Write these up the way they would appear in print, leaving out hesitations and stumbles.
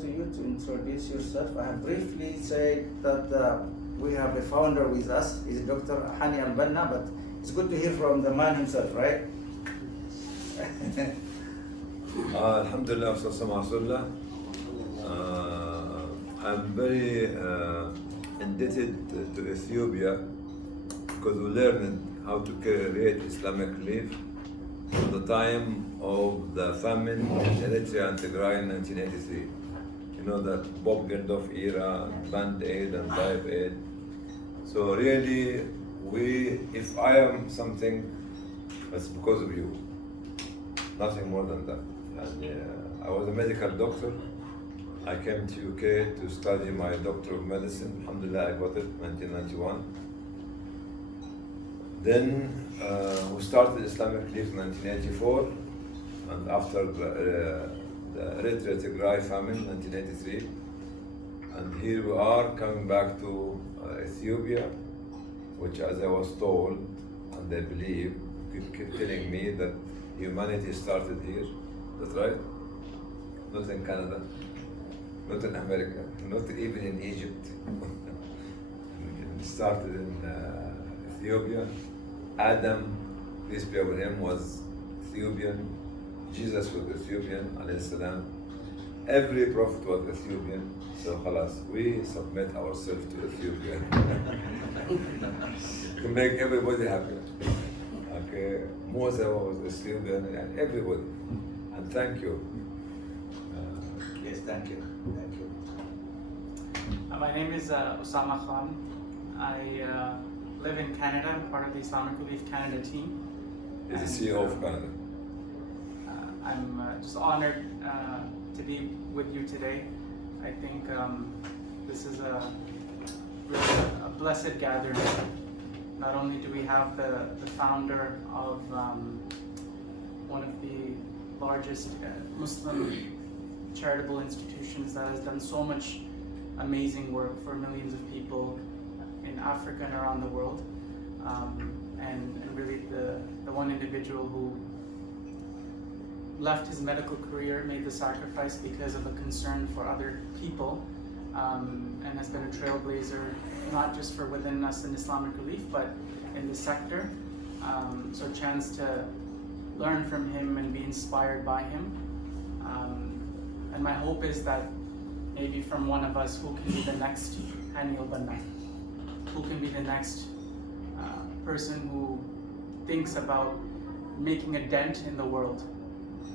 To you to introduce yourself. I have briefly said that we have a founder with us, is Dr. Hani Al-Banna, but it's good to hear from the man himself, right? Alhamdulillah, I'm very indebted to Ethiopia because we learned how to create Islamic relief at the time of the famine in Eritrea and Tigray in 1983. You know, that Bob Geldof era, Band Aid and Live Aid. So really, if I am something, it's because of you. Nothing more than that. And I was a medical doctor. I came to UK to study my Doctor of Medicine. Alhamdulillah, I got it, 1991. Then we started Islamic Relief in 1984, and after the Eritrea Tigray famine, 1983. And here we are coming back to Ethiopia, which, as I was told, and I believe, keep telling me that humanity started here. That's right? Not in Canada, not in America, not even in Egypt. It started in Ethiopia. Adam, peace be upon him, was Ethiopian. Jesus was Ethiopian, alayhi salam. Every prophet was Ethiopian. So khalas, we submit ourselves to Ethiopia to make everybody happy. Okay, Moses was Ethiopian, and everybody. And thank you. Yes, thank you. Thank you. My name is Osama Khan. I live in Canada. I'm part of the Islamic Relief Canada team. He's the CEO of Canada. I'm just honored to be with you today. I think this is really a blessed gathering. Not only do we have the founder of one of the largest Muslim charitable institutions that has done so much amazing work for millions of people in Africa and around the world, and really the one individual who left his medical career, made the sacrifice because of a concern for other people, and has been a trailblazer, not just for within us in Islamic Relief, but in the sector. So a chance to learn from him and be inspired by him. And my hope is that maybe from one of us, who can be the next Hani Al-Banna, who can be the next person who thinks about making a dent in the world,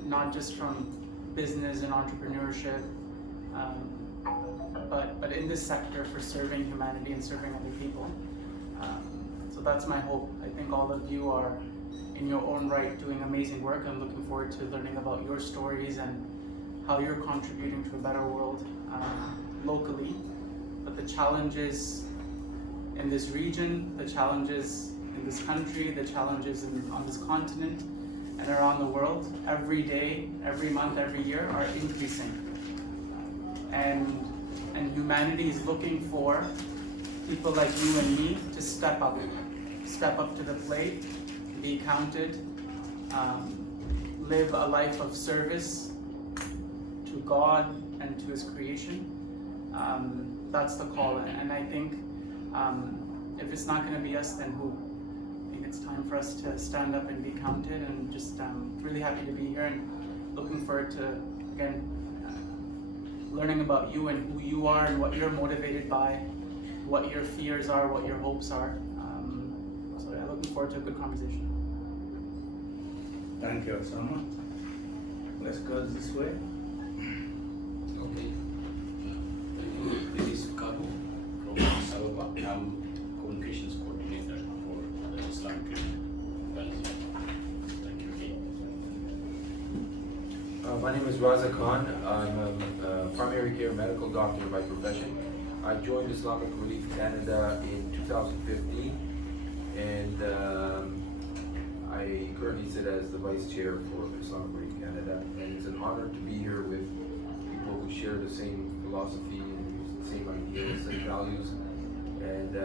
not just from business and entrepreneurship, but in this sector for serving humanity and serving other people. So that's my hope. I think all of you are, in your own right, doing amazing work. I'm looking forward to learning about your stories and how you're contributing to a better world locally. But the challenges in this region, the challenges in this country, the challenges on this continent and around the world, every day, every month, every year, are increasing. And humanity is looking for people like you and me to step up to the plate, be counted, live a life of service to God and to His creation. That's the call, and I think if it's not going to be us, then who? I think it's time for us to stand up and be counted, and just really happy to be here and looking forward to, again, learning about you and who you are and what you're motivated by, what your fears are, what your hopes are. So yeah, looking forward to a good conversation. Thank you, Osama. Let's go this way. Okay. This is Kabu from Addis Ababa. I'm communications coordinator for the Islamic Relief. Thank you again. My name is Raza Khan. I'm a primary care medical doctor by profession. I joined Islamic Relief Canada in 2015, and I currently sit as the vice chair for Islamic Relief Canada. And it's an honor to be here with people who share the same philosophy and the same ideas, same values. And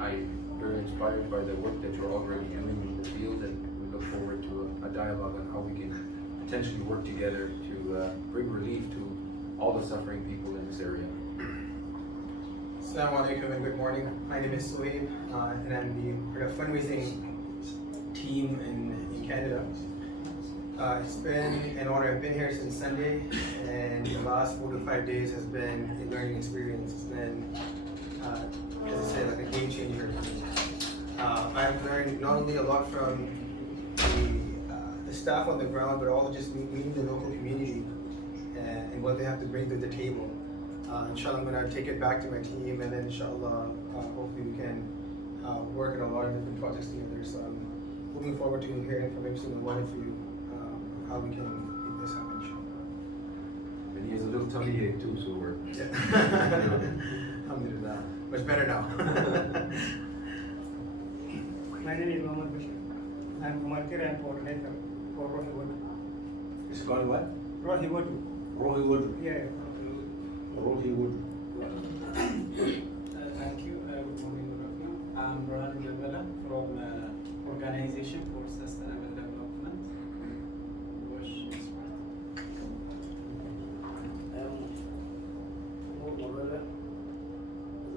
I'm very inspired by the work that you're already doing in the field, and we look forward to a dialogue on how we can potentially work together to bring relief to all the suffering people in this area. Assalamu alaikum and good morning. My name is Suhaib and I'm the fundraising team in Canada. It's been an honor. I've been here since Sunday, and the last 4 to 5 days has been a learning experience. It's been, as I said, like a game changer for me. I've learned not only a lot from the staff on the ground, but also just meeting the local community and what they have to bring to the table. Inshallah, I'm going to take it back to my team, and then inshallah, hopefully we can work on a lot of different projects together. So I'm looking forward to hearing from every single one of you how we can make this happen, inshallah. And he has a little tummy ache too, so we're... Alhamdulillah. Much better now. My name is Mohammed Bashir. I am humanitarian coordinator for Rohi. It's called what? Rohi. Rohi. Yeah. Rohi. Thank you. Good morning. I'm Rohan Gilbella from Organization for Sustainable Development.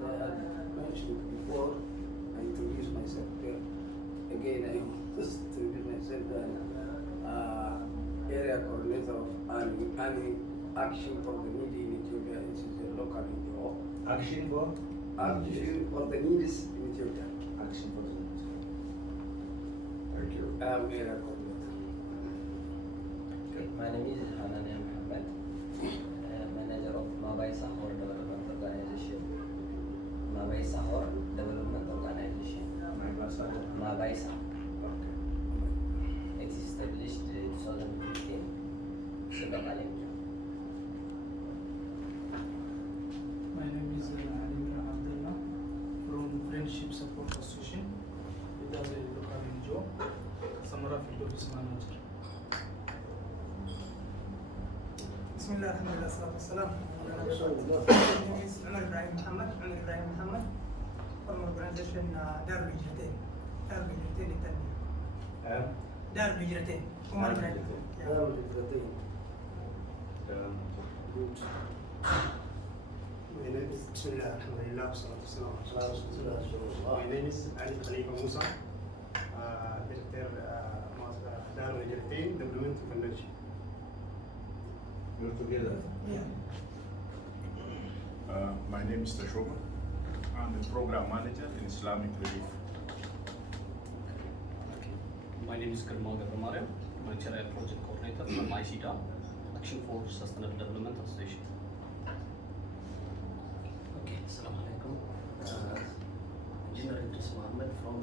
As I had mentioned before, I introduced myself here. Again, I just introduce myself as area coordinator of Ani Action for the Needy in Ethiopia. This is a local NGO. Action for? Action for the Needy in Ethiopia. Action for the Thank you. I'm area coordinator. My name is Hanania Mohammed, manager of Mabai Sahor Development Organization. Mabai Sahor Development Organization. Mabai Sahor. It is established in 2015. My name is Alimra Abdullah from Friendship Support Association. It does a local NGO. Samara Field Office Manager. Bismillah, alhamdulillah, salatu wassalam. My name is Umar Ibrahim Muhammad from organization Darul Hijratain. Darul Hijratain Italy. Darul Hijratain. Umar Ibrahim. My name is Bismillah, alhamdulillah, salatu wassalam ala rasulillah. My name is Ali Khalifa Musa, Director Darul Hijratain Development Foundation. You're together? Yeah. My name is Tashoma. I'm the program manager in Islamic Relief. My name is Karmal Ramare, humanitarian project coordinator from ICDA, Action for Sustainable Development Association. Okay, Assalamu alaikum. General Idris Mohammed from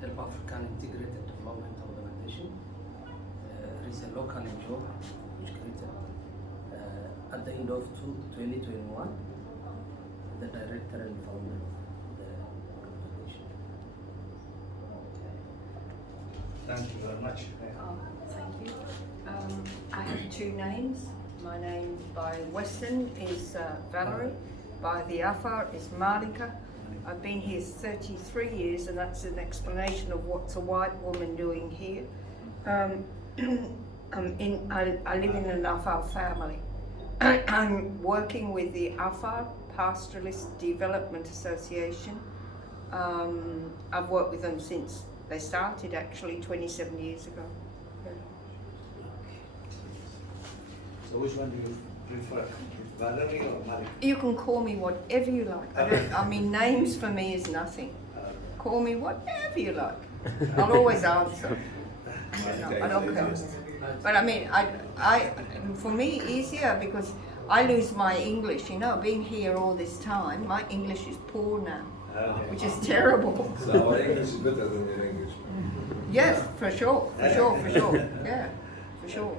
Help African Integrated Development Organization. It is a local NGO which created at the end of 2021, the director and founder of the organization. Thank you very much. Thank you. I have two names. My name by Western is Valerie. By the Afar is Malika. I've been here 33 years, and that's an explanation of what's a white woman doing here. I live in an Afar family. I'm working with the Afar Pastoralist Development Association. I've worked with them since they started, actually 27 years ago. So which one do you prefer, Valerie or Malika? You can call me whatever you like. I mean, names for me is nothing. Call me whatever you like. I'll always answer. I don't care. But I mean, for me, easier because I lose my English. You know, being here all this time, my English is poor now, which is terrible. So our English is better than your English. Yes, for sure. Yeah, for sure.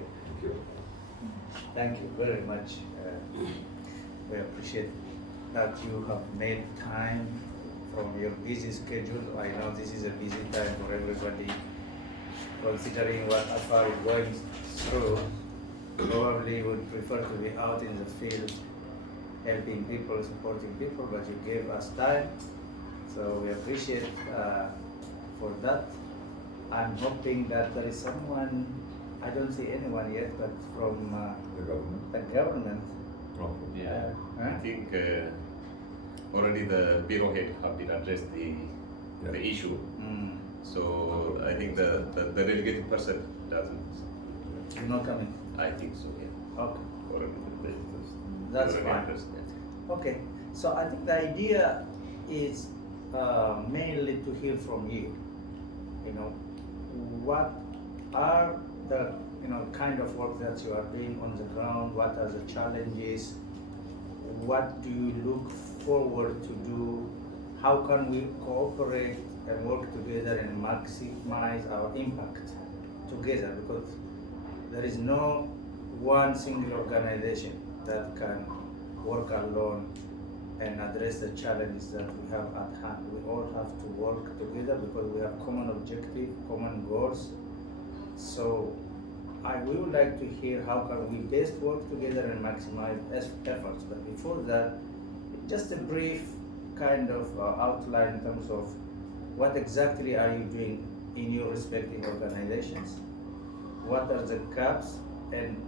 Thank you very much. We appreciate that you have made time from your busy schedule. I know this is a busy time for everybody. Considering what Afar is going through, probably would prefer to be out in the field, helping people, supporting people, but you gave us time. So we appreciate for that. I'm hoping that there is someone, I don't see anyone yet, but from The government. the government, Yeah, Huh? I think already the bureau head have been addressed the issue. Mm. So I think the delegated person doesn't. You're not coming. I think so. Yeah. Okay. Already That's already fine. addressed that. Okay. So I think the idea is mainly to hear from you. You know, what are the kind of work that you are doing on the ground? What are the challenges? What do you look forward to do? How can we cooperate and work together and maximize our impact together? Because there is no one single organization that can work alone and address the challenges that we have at hand. We all have to work together because we have common objective, common goals. So we would like to hear how can we best work together and maximize efforts. But before that, just a brief kind of outline in terms of what exactly are you doing in your respective organizations? What are the gaps, and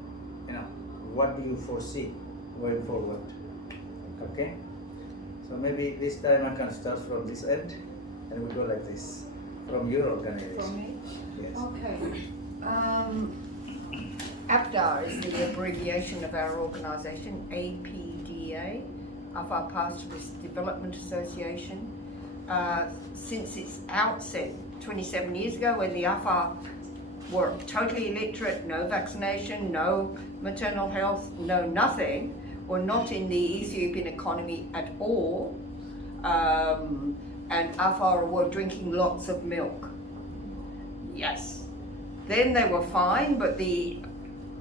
what do you foresee going forward? Okay. So maybe this time I can start from this end, and we go like this from your organization. From me? Yes. Okay. APDA is the abbreviation of our organisation, APDA, Afar Pastoralist Development Association. Since its outset 27 years ago, when the Afar were totally illiterate, no vaccination, no maternal health, no nothing, were not in the Ethiopian economy at all, and Afar were drinking lots of milk. Yes. Then they were fine, but the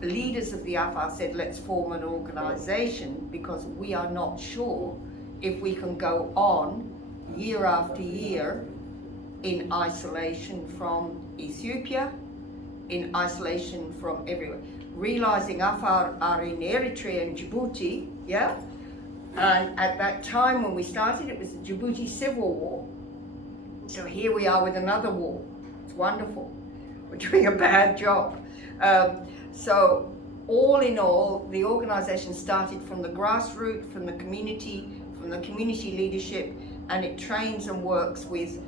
leaders of the Afar said, let's form an organisation because we are not sure if we can go on year after year in isolation from Ethiopia, in isolation from everywhere. Realising Afar are in Eritrea and Djibouti, yeah? And at that time when we started, it was the Djibouti Civil War. So here we are with another war. It's wonderful. We're doing a bad job. So all in all, the organisation started from the grassroots, from the community leadership, and it trains and works with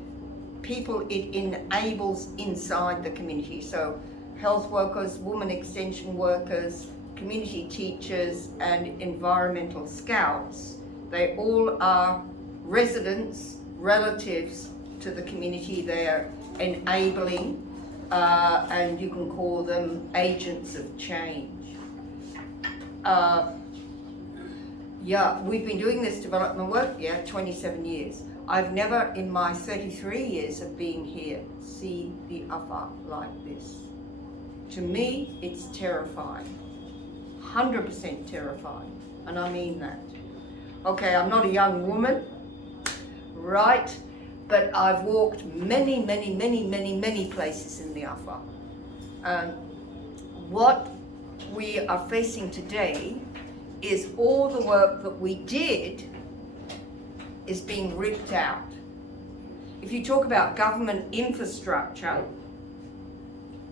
people it enables inside the community. So health workers, women extension workers, community teachers, and environmental scouts. They all are residents, relatives to the community. They're enabling, and you can call them agents of change. Yeah, we've been doing this development work, 27 years. I've never, in my 33 years of being here, seen the Afar like this. To me, it's terrifying. 100% terrifying, and I mean that. Okay, I'm not a young woman, right? But I've walked many places in the Afar. What we are facing today is all the work that we did is being ripped out. If you talk about government infrastructure,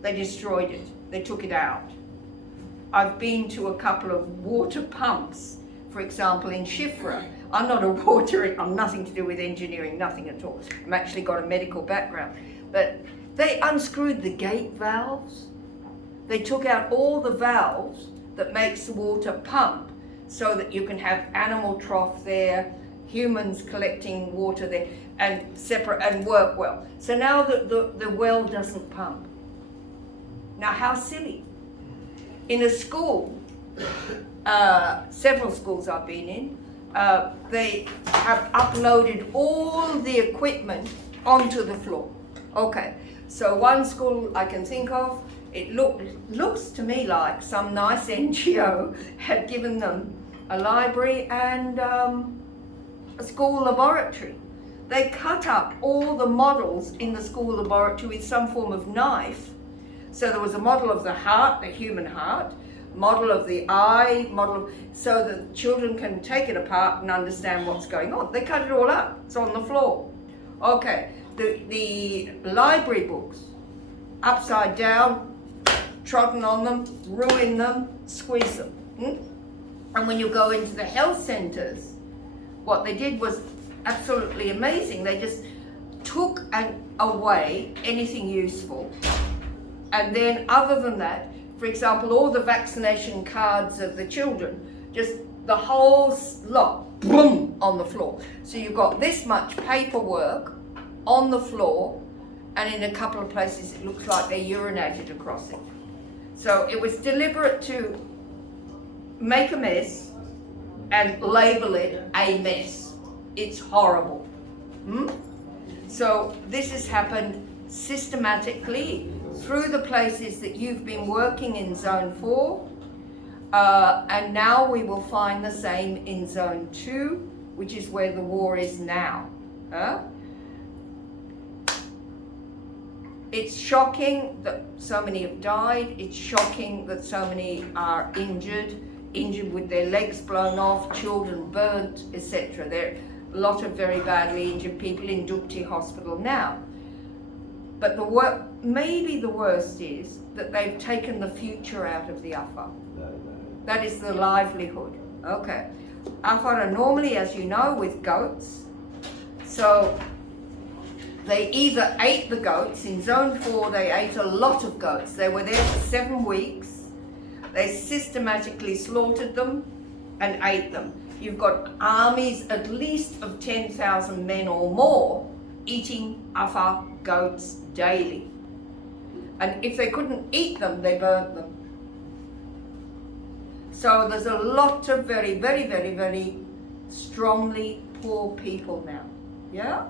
they destroyed it. They took it out. I've been to a couple of water pumps, for example, in Shifra. I'm not a I'm nothing to do with engineering, nothing at all. I've actually got a medical background. But they unscrewed the gate valves. They took out all the valves that makes the water pump so that you can have animal trough there, humans collecting water there, and separate and work well. So now the well doesn't pump. Now how silly. In a school, several schools I've been in, they have uploaded all the equipment onto the floor. Okay, so one school I can think of, it looks to me like some nice NGO had given them a library and a school laboratory. They cut up all the models in the school laboratory with some form of knife. So there was a model of the heart, the human heart, model of the eye, so that children can take it apart and understand what's going on. They cut it all up, it's on the floor. Okay, the library books, upside down, trodden on them, ruin them, squeeze them. And when you go into the health centers, what they did was absolutely amazing. They just took away anything useful. And then other than that, for example, all the vaccination cards of the children, just the whole lot, boom, on the floor. So you've got this much paperwork on the floor, and in a couple of places it looks like they urinated across it. So it was deliberate to make a mess and label it a mess. It's horrible. So this has happened systematically through the places that you've been working in Zone 4, and now we will find the same in Zone 2, which is where the war is now. It's shocking that so many have died. It's shocking that so many are injured with their legs blown off, children burnt, etc. There are a lot of very badly injured people in Dukti Hospital now. But maybe the worst is that they've taken the future out of the Afar. That is the livelihood. Okay. Afar are normally, as you know, with goats. So they either ate the goats. In Zone 4, they ate a lot of goats. They were there for 7 weeks. They systematically slaughtered them and ate them. You've got armies, at least of 10,000 men or more, eating Afar goats daily. And if they couldn't eat them, they burnt them. So there's a lot of very, very, very, very strongly poor people now. Yeah?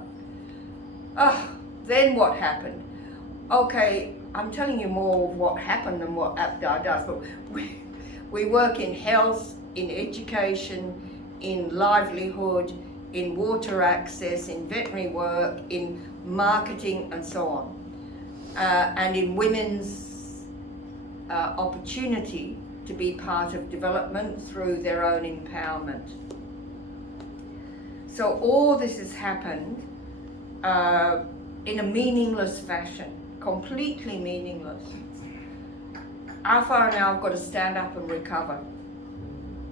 Then what happened? Okay, I'm telling you more of what happened than what Abdar does, but we work in health, in education, in livelihood, in water access, in veterinary work, in marketing and so on, and in women's opportunity to be part of development through their own empowerment. So all this has happened in a meaningless fashion, completely meaningless. Afar now have got to stand up and recover.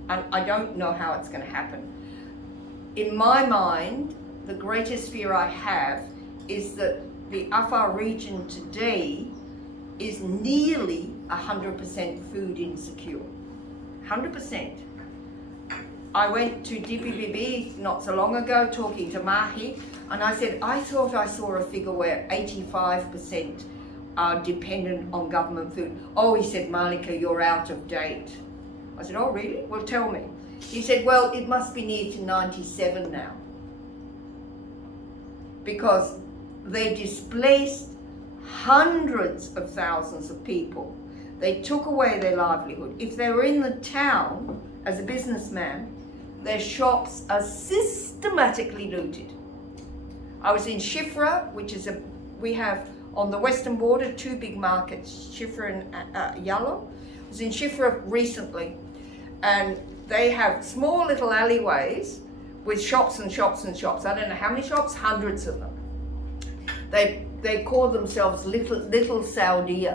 And I don't know how it's going to happen. In my mind, the greatest fear I have is that the Afar region today is nearly 100% food insecure. 100%. I went to DPBB not so long ago talking to Mahi, and I said, I thought I saw a figure where 85% are dependent on government food. Oh, he said, Malika, you're out of date. I said, oh, really? Well, tell me. He said, well, it must be near to 97 now. Because they displaced hundreds of thousands of people. They took away their livelihood. If they were in the town as a businessman, their shops are systematically looted. I was in Shifra, which is we have on the western border 2 big markets, Shifra and Yallo. I was in Shifra recently, and they have small little alleyways with shops and shops and shops. I don't know how many shops, hundreds of them. They call themselves Little Saudi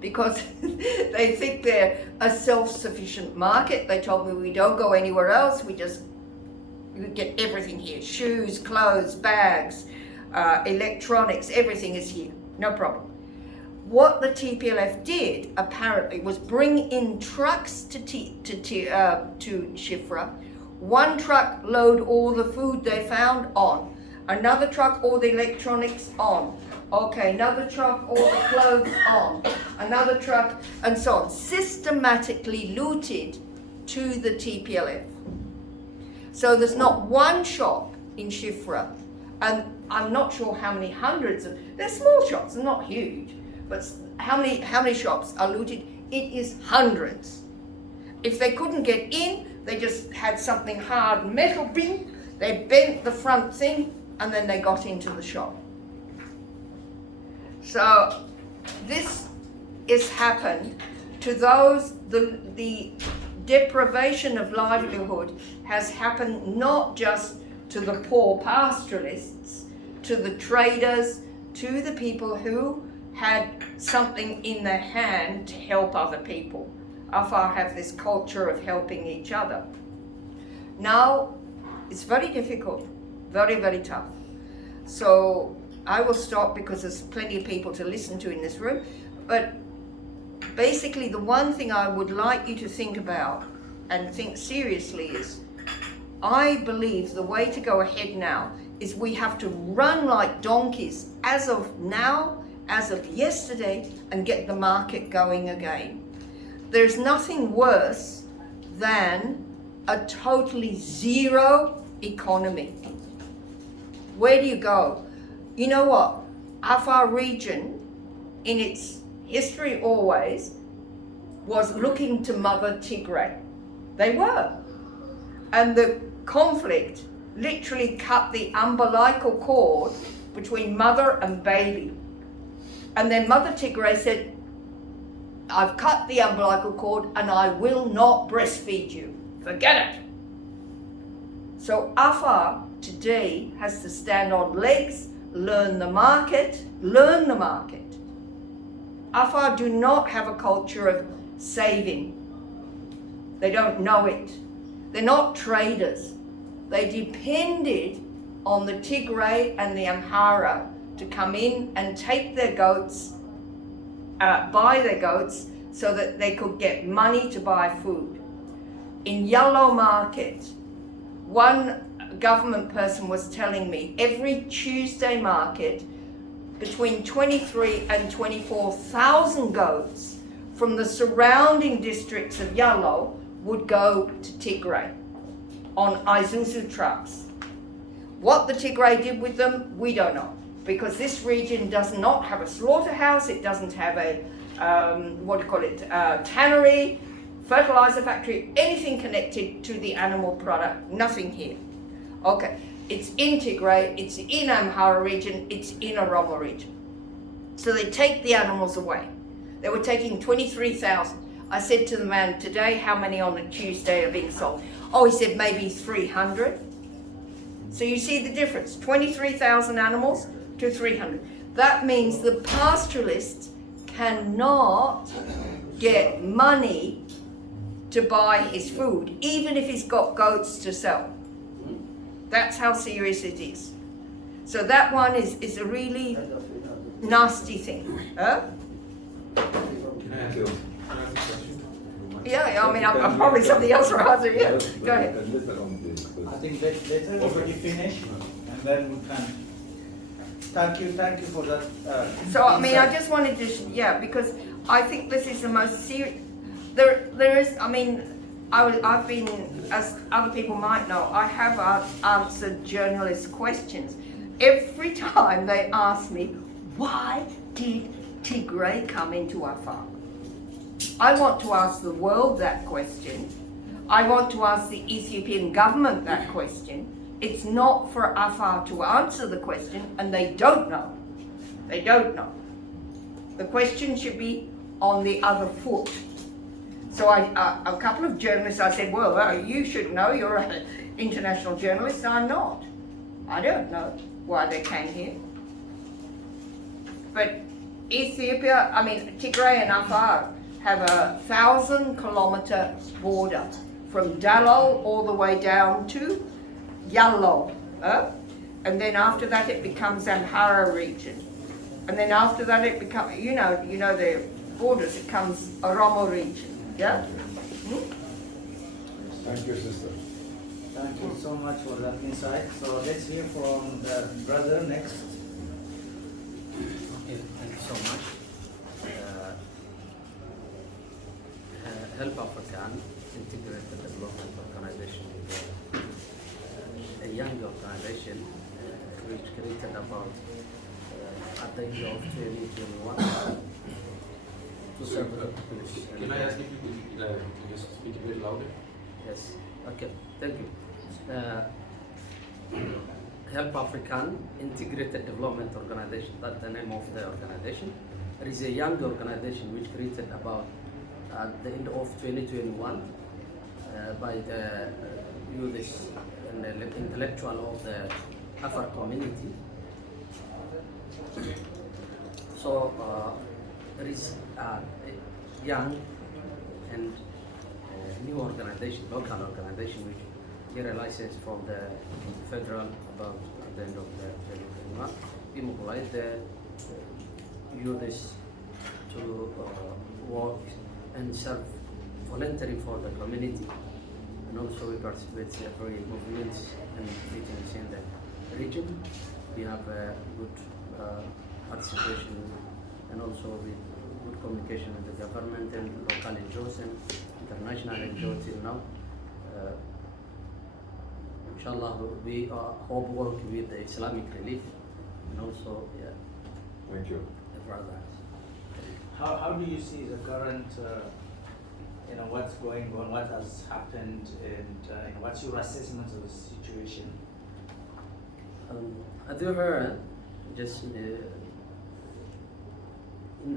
because they think they're a self-sufficient market. They told me we don't go anywhere else. We get everything here: shoes, clothes, bags, electronics. Everything is here, no problem. What the TPLF did apparently was bring in trucks to Shifra. One truck load all the food they found on, another truck all the electronics on, okay, another truck all the clothes on, another truck, and so on. Systematically looted to the TPLF. So there's not one shop in Shifra, and I'm not sure how many hundreds of, they're small shops, they're not huge, but how many shops are looted? It is hundreds. If they couldn't get in, they just had something hard metal, bing, they bent the front thing, and then they got into the shop. So this has happened to those, the deprivation of livelihood has happened not just to the poor pastoralists, to the traders, to the people who had something in their hand to help other people. Afar have this culture of helping each other. Now, it's very difficult, very, very tough. So I will stop because there's plenty of people to listen to in this room. But basically, the one thing I would like you to think about and think seriously is, I believe the way to go ahead now is we have to run like donkeys as of now, as of yesterday, and get the market going again. There's nothing worse than a totally zero economy. Where do you go? You know what? Afar region, in its history always, was looking to Mother Tigray. They were. And the conflict literally cut the umbilical cord between mother and baby. And then Mother Tigray said, I've cut the umbilical cord and I will not breastfeed you. Forget it. So Afar today has to stand on legs, learn the market. Afar do not have a culture of saving. They don't know it. They're not traders. They depended on the Tigray and the Amhara to come in and take their goats, buy their goats, so that they could get money to buy food. In Yellow Market, one government person was telling me every Tuesday market, between 23 and 24,000 goats from the surrounding districts of Yellow would go to Tigray on Isuzu trucks. What the Tigray did with them, we don't know, because this region does not have a slaughterhouse, it doesn't have a, tannery, fertilizer factory, anything connected to the animal product, nothing here. Okay, it's in Tigray, it's in Amhara region, it's in Oromo region. So they take the animals away. They were taking 23,000. I said to the man, today, how many on a Tuesday are being sold? Oh, he said maybe 300. So you see the difference, 23,000 animals to 300. That means the pastoralist cannot get money to buy his food, even if he's got goats to sell. That's how serious it is. So that one is a really nasty thing. Huh? Yeah, I mean, I'm probably something else rather, yeah. Go ahead. I think let's already finish, and then we can. Thank you for that. So, I mean, I just wanted to, because I think this is the most serious. There is, I mean, I've been, as other people might know, I have answered journalist questions. Every time they ask me, why did Tigray come into Afar? I want to ask the world that question. I want to ask the Ethiopian government that question. It's not for Afar to answer the question, and they don't know. They don't know. The question should be on the other foot. So a couple of journalists, I said, well, you should know, you're an international journalist. I'm not. I don't know why they came here. But Ethiopia, I mean, Tigray and Afar have a 1,000-kilometer border from Dallol all the way down to Yallo. And then after that it becomes Amhara region. And then after that it becomes, you know the borders, it comes Oromo region. Yeah? Thank you, sister. Thank you so much for that insight. So let's hear from the brother next. Okay, thank you so much. Help African Integrated Development Organization is a young organization which created about at the end of 2021 to serve the population. Can I ask if you could just speak a bit louder? Yes. Okay. Thank you. Help African Integrated Development Organization. That's the name of the organization. It is a young organization which created about at the end of 2021 by the youth and the intellectual of the Afar community. So there is a young and new organization, local organization, which get a license from the federal about at the end of the 2021. We mobilize the youths to work and serve voluntary for the community, and also we participate in every movements and meetings in the region. We have a good participation and also with good communication with the government and local NGOs and international NGOs till now. Inshallah, we hope work with the Islamic Relief and also Thank you. the brothers. How do you see the current, what's going on, what has happened, and what's your assessment of the situation? As you heard, just in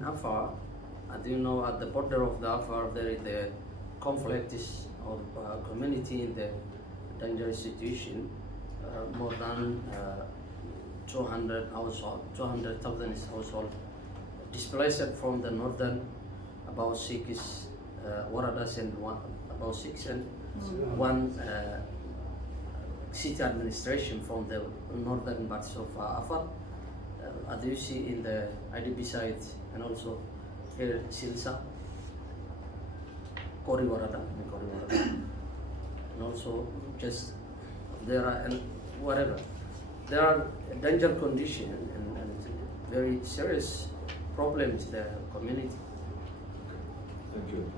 Afar, as you know, at the border of the Afar, there is the conflict of community in the dangerous situation. More than 200,000 households displaced from the northern, about 6 waradas and about 6 and one city administration from the northern parts of Afar. As you see in the IDP site and also here Silsa, Kori Warada, and also just there are and whatever. There are danger conditions and very serious problems in the community. Thank you.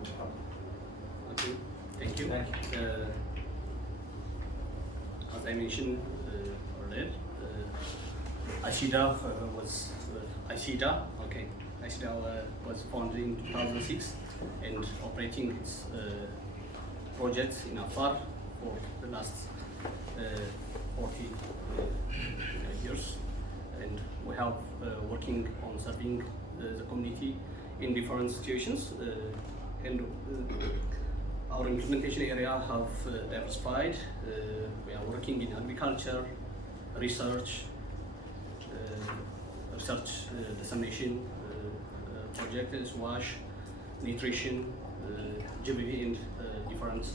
Okay, thank you. As I mentioned earlier, ICIDA was was founded in 2006 and operating its projects in Afar for the last 40 years, and we have working on serving the community in different situations, and our implementation area have diversified. We are working in agriculture, research, dissemination projects, wash, nutrition, GBV, and different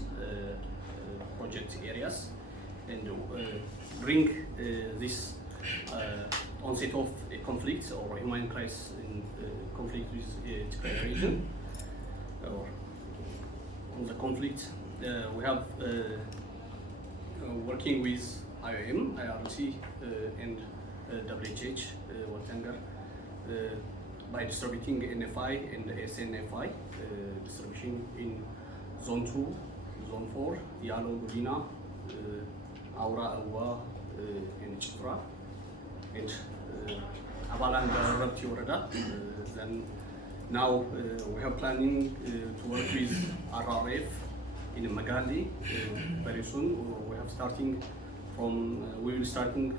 project areas, and bring this onset of a conflict or human crisis in conflict with the region or on the conflict. We have working with IOM, IRC, and WHH, World Hunger, by distributing NFI and SNFI distribution in Zone 2, Zone 4, Yalo, Gudina, Aura, Awa, and Chitra, and Abalan, Rabti Orada. Then now we are planning to work with RRF in Magali very soon. We will starting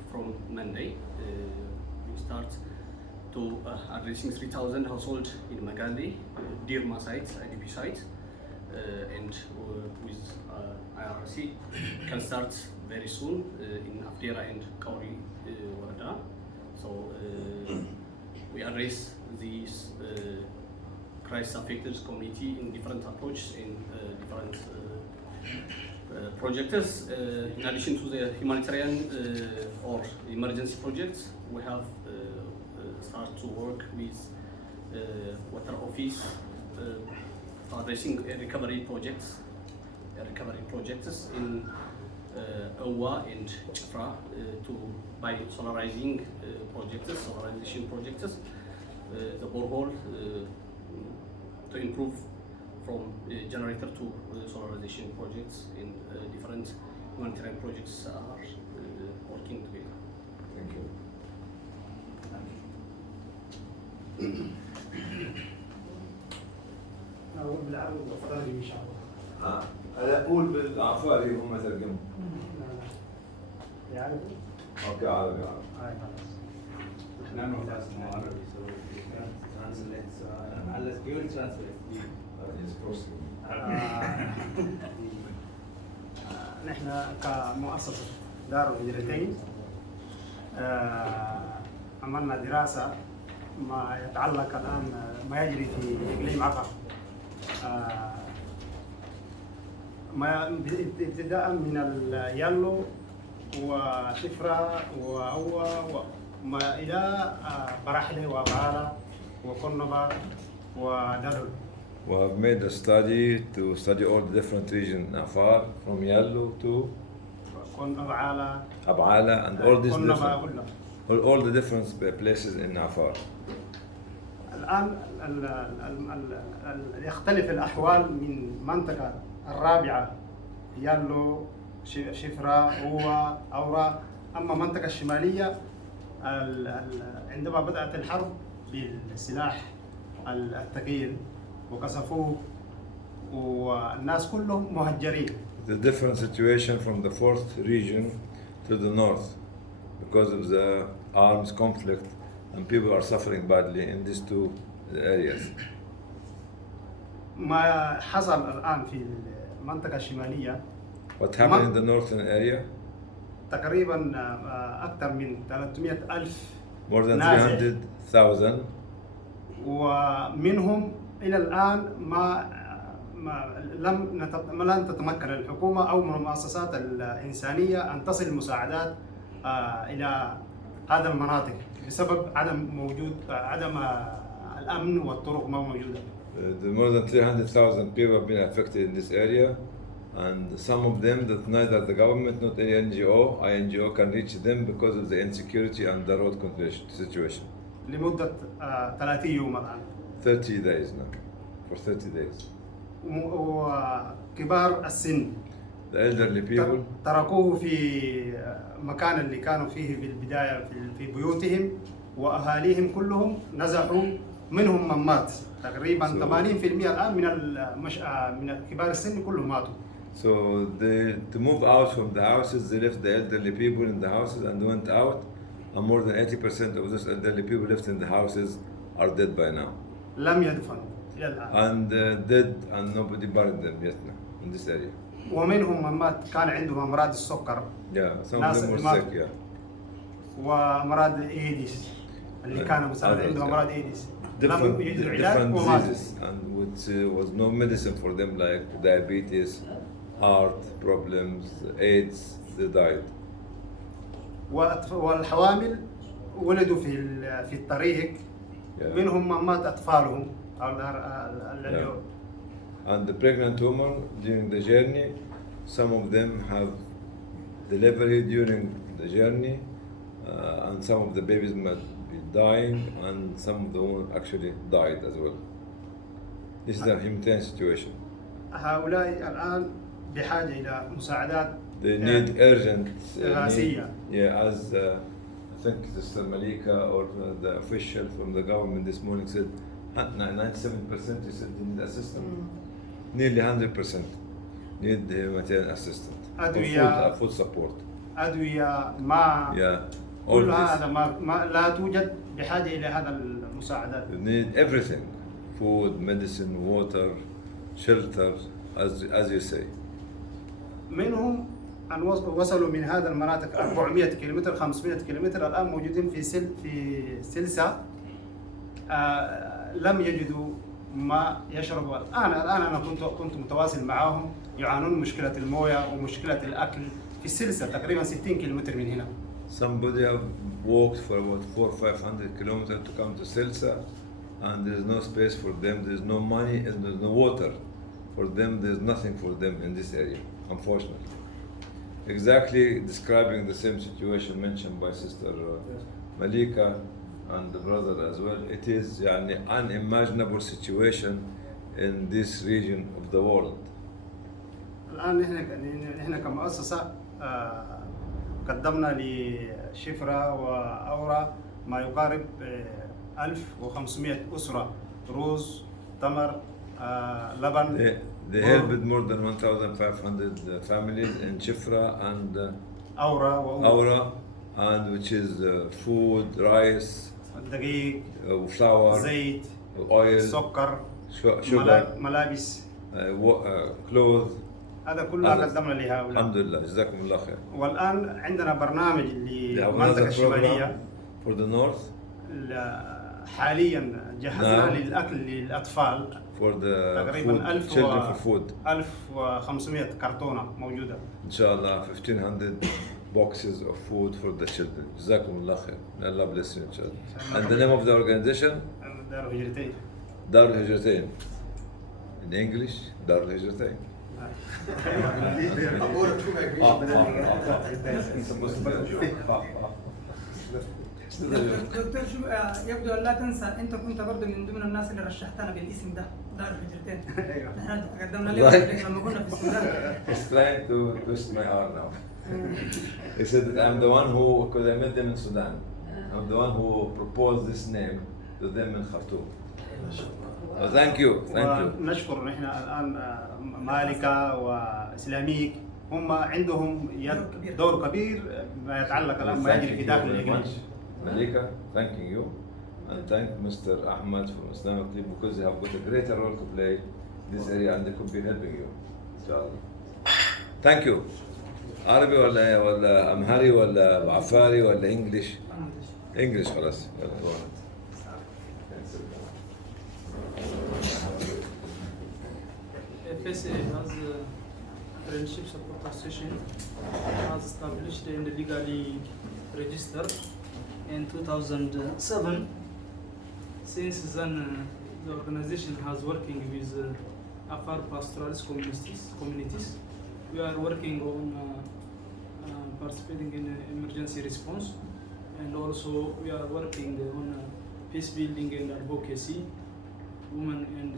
from Monday. We start to addressing 3,000 households in Magali, Dirma site, IDP site, and with IRC can start very soon in Afdera and Kauri Warada. So we address these crisis affected community in different approaches in different projects. In addition to the humanitarian or emergency projects, we have started to work with water office addressing recovery projects in Awa and Chifra by solarization projects, the borehole to improve from generator to solarization projects in different humanitarian projects are working together. Thank you. أقول بالعربي والأفرادي إن شاء الله. أنا أقول بالعفاري هم ترجموا. يعرفوا؟ أوكي عربي. هاي خلاص. None of us know Arabic, so we can't translate. So unless you will translate. Yes, possible. نحن كمؤسسة دار الهجرتين عملنا دراسة ما يتعلق الآن ما يجري في إقليم عفر. ما ابتداء من اليالو وشفرة وما إلى براحلة وبعالة وكرنبة ودرل. We have made a study to study all the different regions in Afar, from Yallo to Abala, and all these different, all the different places in Afar. الآن يختلف الأحوال من منطقة الرابعة يالو شفرة هو أورا. أما المنطقة الشمالية عندما بدأت الحرب بالسلاح الثقيل وقصفوه والناس كلهم مهجرين. The different situation from the fourth region to the north because of the arms conflict, and people are suffering badly in these two areas. ما حصل الآن في المنطقة الشمالية What happened in the northern area? تقريبا أكثر من 300,000 More than 300,000. ومنهم إلى الآن لم تتمكن الحكومة أو من المؤسسات الإنسانية أن تصل المساعدات إلى هذه المناطق بسبب عدم الأمن والطرق ما موجودة. More than 300,000 people have been affected in this area, and some of them that neither the government nor any INGO can reach them because of the insecurity and the road situation. لمدة 30 يوم الآن. 30 days now, for 30 days. وكبار السن The elderly people تركوه في مكان اللي كانوا فيه في البداية في بيوتهم، وأهاليهم كلهم نزحوا، منهم من مات تقريبا 80% الآن من كبار السن كلهم ماتوا. So to move out from the houses, they left the elderly people in the houses and went out, and more than 80% of those elderly people left in the houses are dead by now. لم يدفنوا إلى الآن. And dead, and nobody buried them yet now in this area. ومنهم من مات كان عندهم أمراض السكر. Yeah, some of them were sick, yeah. وأمراض إيديس اللي كانوا مثلا عندهم أمراض إيديس. Different diseases, and which was no medicine for them, like diabetes, heart problems, AIDS, they died. والحوامل ولدوا في الطريق، منهم من مات أطفالهم. And the pregnant women during the journey, some of them have delivery during the journey, and some of the babies might be dying, and some of the women actually died as well. This is the humanitarian situation. هؤلاء الآن بحاجة إلى مساعدات. They need urgent. Yeah, as I think Sister Malika or the official from the government this morning said, 97% you said they need assistance. Nearly 100% need the humanitarian assistance. Food support. أدوية ما. Yeah. كل هذا ما لا توجد بحاجة إلى هذا المساعدات. They need everything: food, medicine, water, shelter, as you say. منهم أن وصلوا من هذا المناطق 400 كيلومتر 500 كيلومتر، الآن موجودين في سلسة. لم يجدوا ما يشربوا. الآن أنا كنت متواصل معهم، يعانون مشكلة الموية ومشكلة الأكل في السلسة تقريبا 60 كيلومتر من هنا. Somebody have walked for about 400-500 kilometers to come to Silsa, and there is no space for them, there is no money, and there is no water for them. There is nothing for them in this area, unfortunately. Exactly describing the same situation mentioned by Sister Malika and the brother as well. It is an unimaginable situation in this region of the world. الآن إحنا كمؤسسة قدمنا لشفرة وأورا ما يقارب 1500 أسرة رز، تمر، لبن. They helped more than 1,500 families in Shifra and Aura, and which is food, rice, دقيق، flour, زيت، oil, سكر، sugar, ملابس، clothes. هذا كله قدمنا لهؤلاء. الحمد لله، جزاكم الله خير. والآن عندنا برنامج للمنطقة الشمالية for the north. حاليا جهزنا للأكل للأطفال. for the تقريبا food, children for food. 1500 كرتونة موجودة. Inshallah, 1500 boxes of food for the children. Jazakumullah khair. May Allah bless you, inshallah. And the name of the organization? دار الهجرتين. Dar al-Hijratain. In English, Dar al-Hijratain. دكتور شو يبدو أن لا تنسى أنت كنت برضه من ضمن الناس اللي رشحتنا بالاسم ده دار الهجرتين. نحن قدمنا لك لما كنا في السودان. He's trying to twist my arm now. He said that I'm the one who, because I met them in Sudan, I'm the one who proposed this name to them in Khartoum. Oh, thank you, thank you. ونشكر نحن الآن مالكة وإسلاميك هم عندهم دور كبير ما يتعلق الآن ما يجري في داخل الإقليم. Malika, thanking you, and thank Mr. Ahmad from Islamic League because they have got a greater role to play in this area and they could be helping you. Inshallah. Thank you. عربي ولا أمهري ولا عفاري ولا English؟ English خلاص. FSA has a Friendship Support Association has established and legally registered in 2007. Since then, the organization has working with Afar pastoralist communities. We are working on participating in emergency response, and also we are working on peace building and advocacy, women and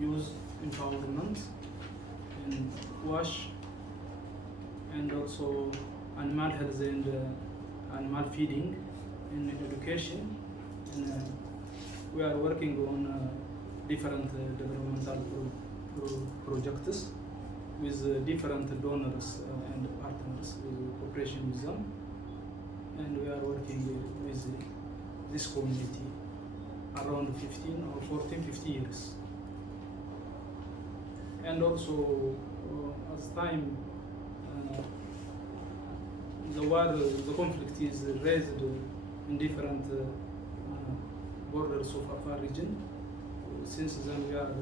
youth empowerment, and WASH, and also animal health and animal feeding and education. And we are working on different developmental projects with different donors and partners, with cooperation with them, and we are working with this community around 15 years. And also, as time the conflict is raised in different borders of Afar region. Since then, we are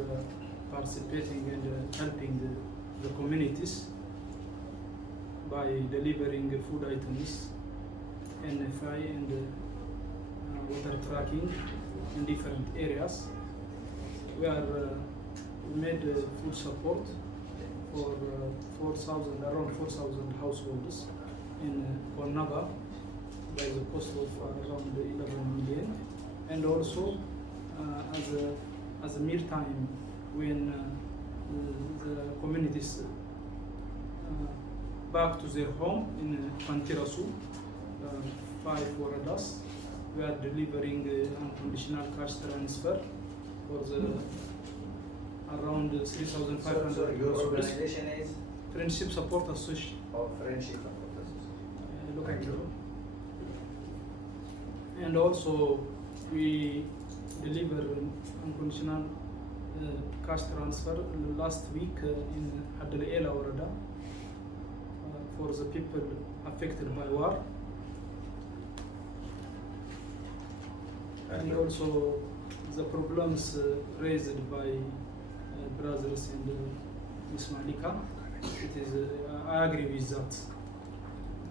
participating and helping the communities by delivering food items, NFI, and water tracking in different areas. We made food support for around 4,000 households in Konnaba by the cost of around 11 million, and also as a mealtime when the communities back to their home in Pantirasu, 5 waradas, we are delivering unconditional cash transfer for the around 3,500. So your organization is? Friendship Support Association. Oh, Friendship Support Association. Look at you. And also we deliver unconditional cash transfer last week in Hadal Warada for the people affected by war. And also the problems raised by brothers and Miss Malika. It is, I agree with that.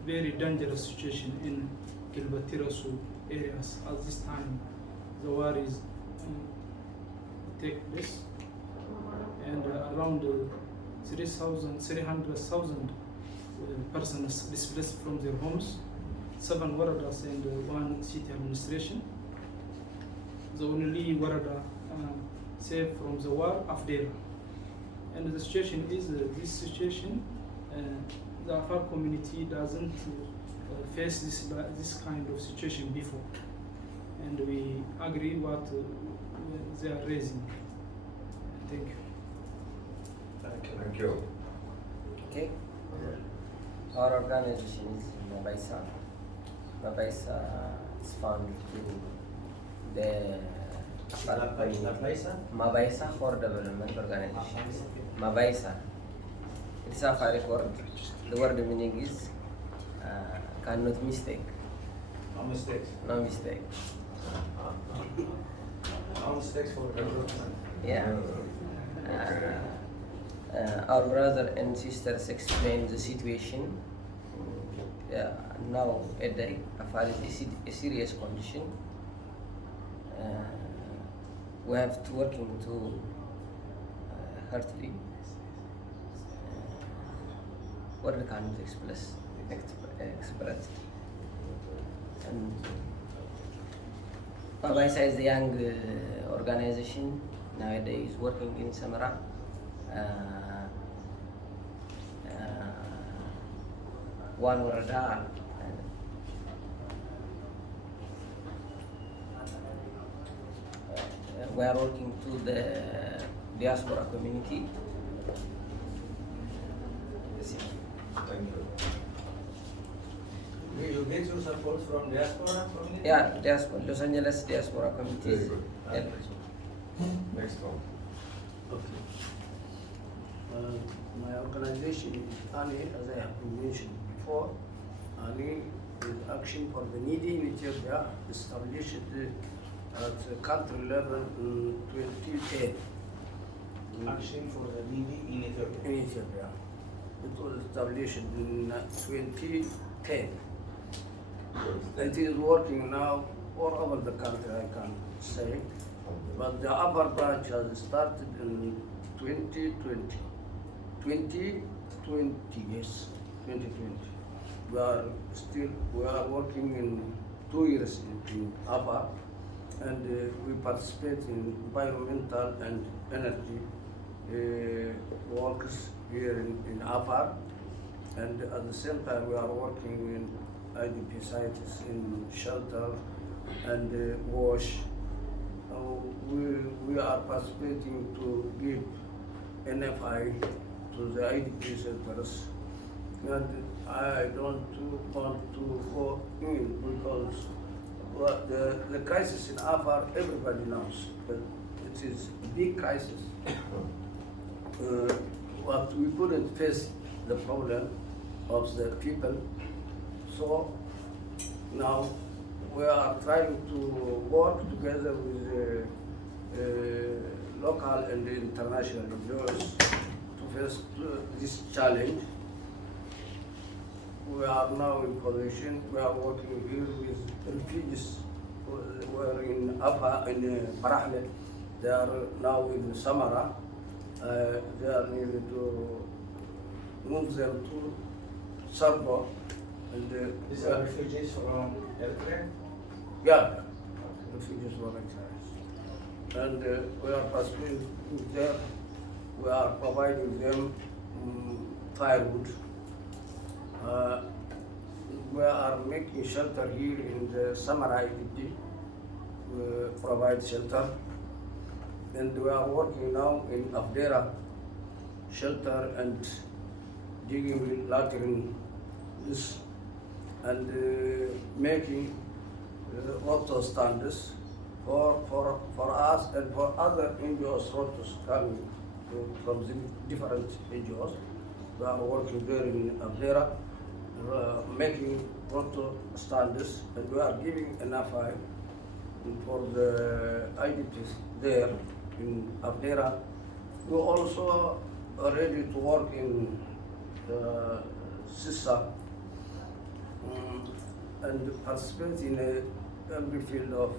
Very dangerous situation in Kilbatirasu areas at this time. The war is take place, and around 300,000 persons displaced from their homes, 7 waradas and 1 city administration. The only warada saved from the war, Afdera. And the situation is this situation, the Afar community doesn't face this kind of situation before, and we agree what they are raising. Thank you. Thank you. Okay. Our organization is Mabaisa. Mabaisa is founded in the Mabaisa for Development Organization. Mabaisa. It's a fire word. The word meaning is cannot mistake. No mistakes. No mistake. No mistakes for development. Yeah. Our brother and sisters explained the situation. Now at the Afar is a serious condition. We have to working to heartily. What we cannot express. And Babaisa is a young organization nowadays working in Samara. One Warada. We are working to the diaspora community. Thank you. You get your support from diaspora community? Yeah, diaspora, Los Angeles diaspora communities. Very good. Next one. Okay. My organization is ANI, as I have mentioned before. ANI is Action for the Needy in Ethiopia, established at the country level in 2010. Action for the Needy in Ethiopia. In Ethiopia. It was established in 2010. It is working now all over the country, I can say. But the upper branch has started in 2020. 2020, yes, 2020. We are working in 2 years in upper, and we participate in environmental and energy works here in Afar, and at the same time we are working in IDP sites in shelter and wash. We are participating to give NFI to the IDP shelters, and I don't want to go in because the crisis in Afar everybody knows, but it is a big crisis. But we couldn't face the problem of the people, so now we are trying to work together with local and international NGOs to face this challenge. We are now in position, we are working here with refugees who are in Afar, in Barahle. They are now in Samara. They are needed to move them to Sarbo. And These are refugees from Eritrea? Yeah, refugees from Eritrea. And we are participating there. We are providing them firewood. We are making shelter here in the Samara IDP. We provide shelter. And we are working now in Afdera shelter and digging with latrine this and making water stands for us and for other NGOs rotos coming from the different NGOs. We are working there in Afdera, making water stands, and we are giving enough for the IDPs there in Afdera. We also are ready to work in Sissa and participate in every field of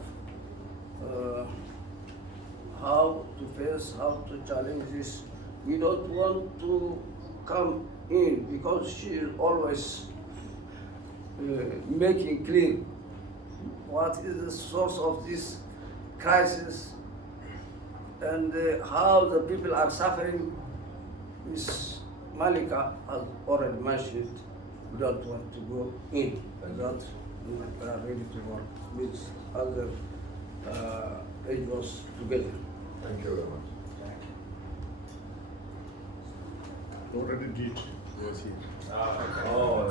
how to face, how to challenge this. We don't want to come in because she is always making clear what is the source of this crisis and how the people are suffering. Miss Malika has already mentioned. We don't want to go in, and that we are ready to work with other NGOs together. Thank you very much. Already did. Yes, he. Oh,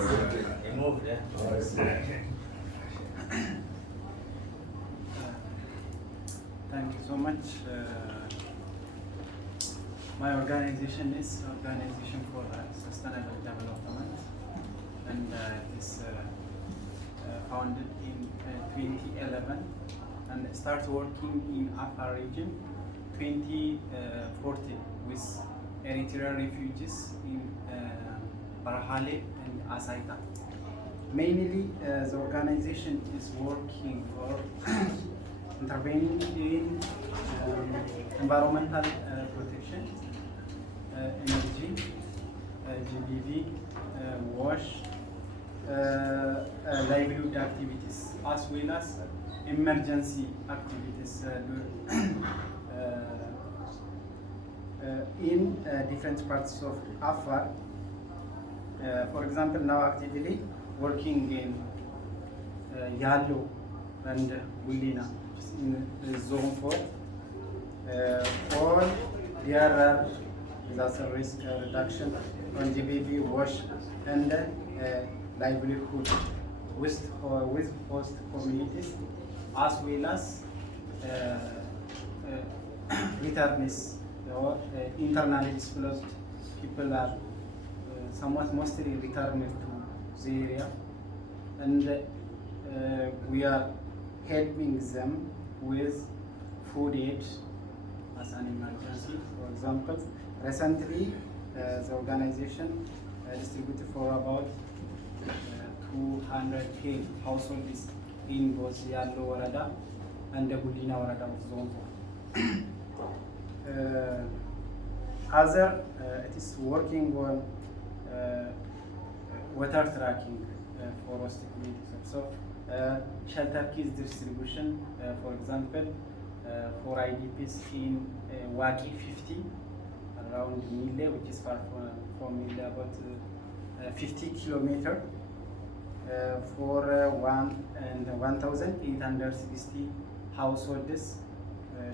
he moved, yeah. Thank you so much. My organization is Organization for Sustainable Development, and it's founded in 2011 and started working in Afar region 2014 with Eritrean refugees in Barahale and Asaita. Mainly, the organization is working for intervening in environmental protection, energy, GBV, wash, livelihood activities, as well as emergency activities in different parts of Afar. For example, now actively working in Yalo and Wilina in Zone 4. All DRR, disaster risk reduction, on GBV, wash, and livelihood with host communities, as well as returnees or internally displaced people are somewhat mostly returned to the area, and we are helping them with food aid as an emergency. For example, recently the organization distributed for about 200K households in both Yallo Warada and the Gulina Warada of Zone 4. Other, it is working on water tracking for host communities. So, shelter kits distribution, for example, for IDPs in Waki 50, around Mille, which is far from Mille, about 50 kilometers, for 1,860 households,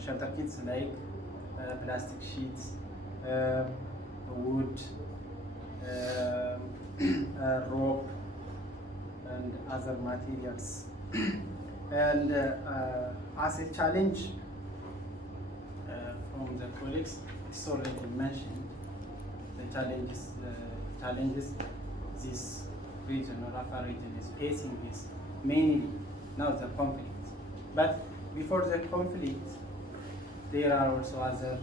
shelter kits like plastic sheets, wood, rope, and other materials. And as a challenge from the colleagues, it's already mentioned, the challenges this region or Afar region is facing is mainly now the conflict. But before the conflict, there are also other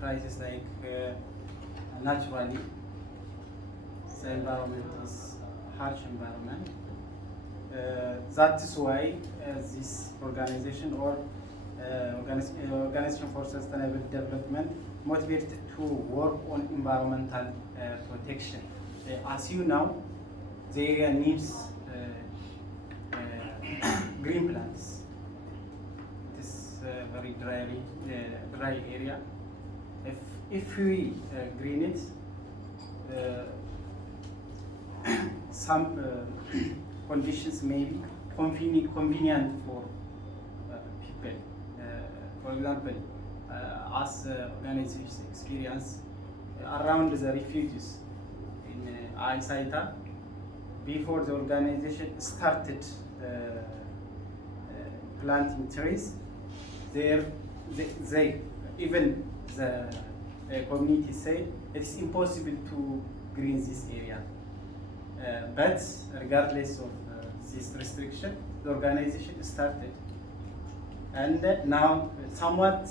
crises like naturally, the environment is a harsh environment. That is why this organization or Organization for Sustainable Development motivated to work on environmental protection. As you know, the area needs green plants. It is a very dry area. If we green it, some conditions may be convenient for people. For example, as organizations experience around the refugees in Aisaita, before the organization started planting trees, they even the community said it's impossible to green this area. But regardless of this restriction, the organization started, and now somewhat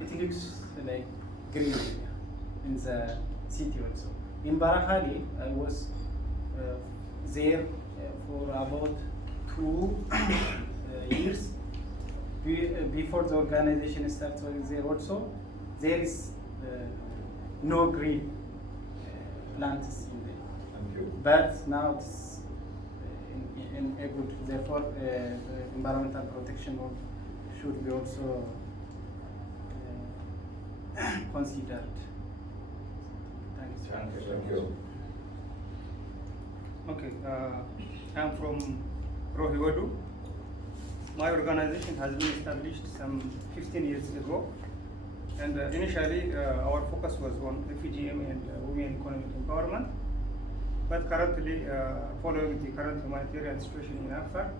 it looks like green area in the city also. In Barakali, I was there for about 2 years. Before the organization started there also, there is no green plants in there. But now it's in a good, therefore environmental protection should be also considered. Thanks. Thank you. Okay, I'm from Rohiwadu. My organization has been established some 15 years ago, and initially our focus was on refugee and women economic empowerment. But currently, following the current humanitarian situation in Afar,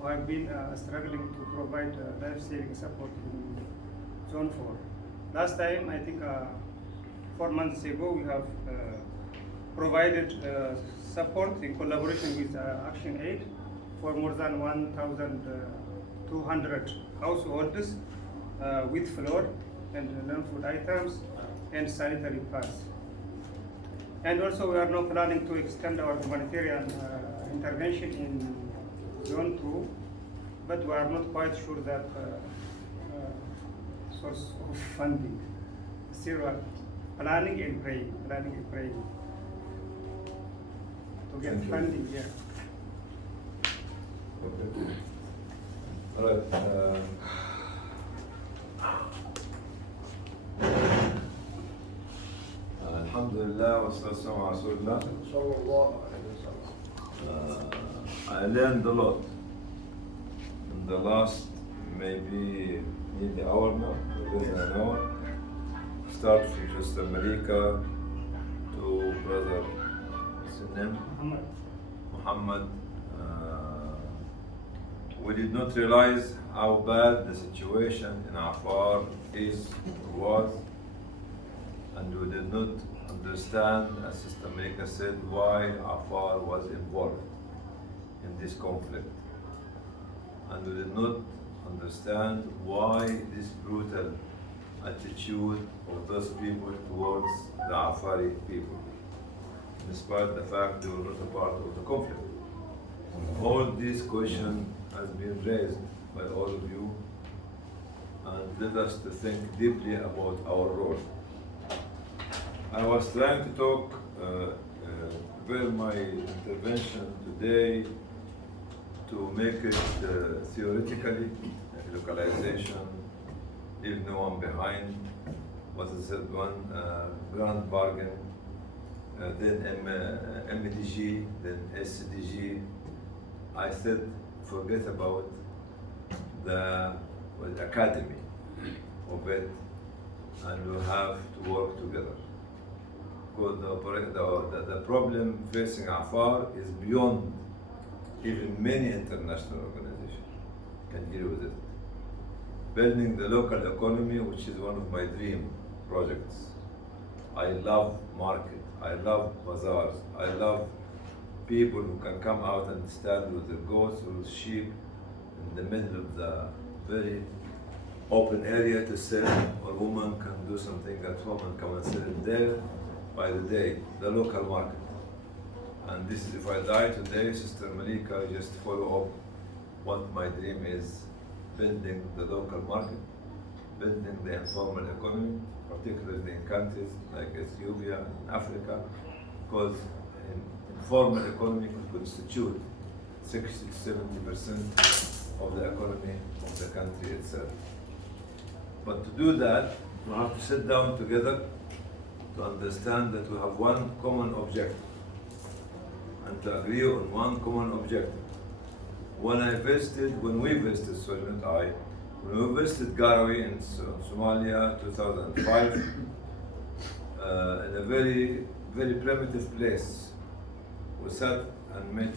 we have been struggling to provide life-saving support in Zone 4. Last time, I think 4 months ago, we have provided support in collaboration with Action Aid for more than 1,200 households with floor and non-food items and sanitary pads. And also we are now planning to extend our humanitarian intervention in Zone 2, but we are not quite sure that source of funding. Still we are planning and praying. To get Thank you. funding, yeah. Okay. All right. Alhamdulillah wa sallallahu ala Rasulullah. I learned a lot in the last maybe nearly hour now, less than an hour. Start from Sister Malika to Brother, what's his name? Muhammad. We did not realize how bad the situation in Afar is or was, and we did not understand, as Sister Malika said, why Afar was involved in this conflict. And we did not understand why this brutal attitude of those people towards the Afari people, despite the fact they were not a part of the conflict. All these questions has been raised by all of you and led us to think deeply about our role. I was trying to talk, prepare my intervention today to make it theoretically, localization, leave no one behind, what is that one, grand bargain, then MDG, then SDG. I said, forget about the academy of it, and we have to work together. Because the problem facing Afar is beyond even many international organizations can deal with it. Building the local economy, which is one of my dream projects. I love market, I love bazaars, I love people who can come out and stand with the goats or with sheep in the middle of the very open area to sell, or a woman can do something at home and come and sell it there by the day, the local market. And this is, if I die today, Sister Malika, just follow up what my dream is, building the local market, building the informal economy, particularly in countries like Ethiopia and Africa, because informal economy could constitute 60 to 70% of the economy of the country itself. But to do that, we have to sit down together to understand that we have one common objective and to agree on one common objective. When we visited, sorry, not I, when we visited Garawi in Somalia 2005, in a very, very primitive place, we sat and met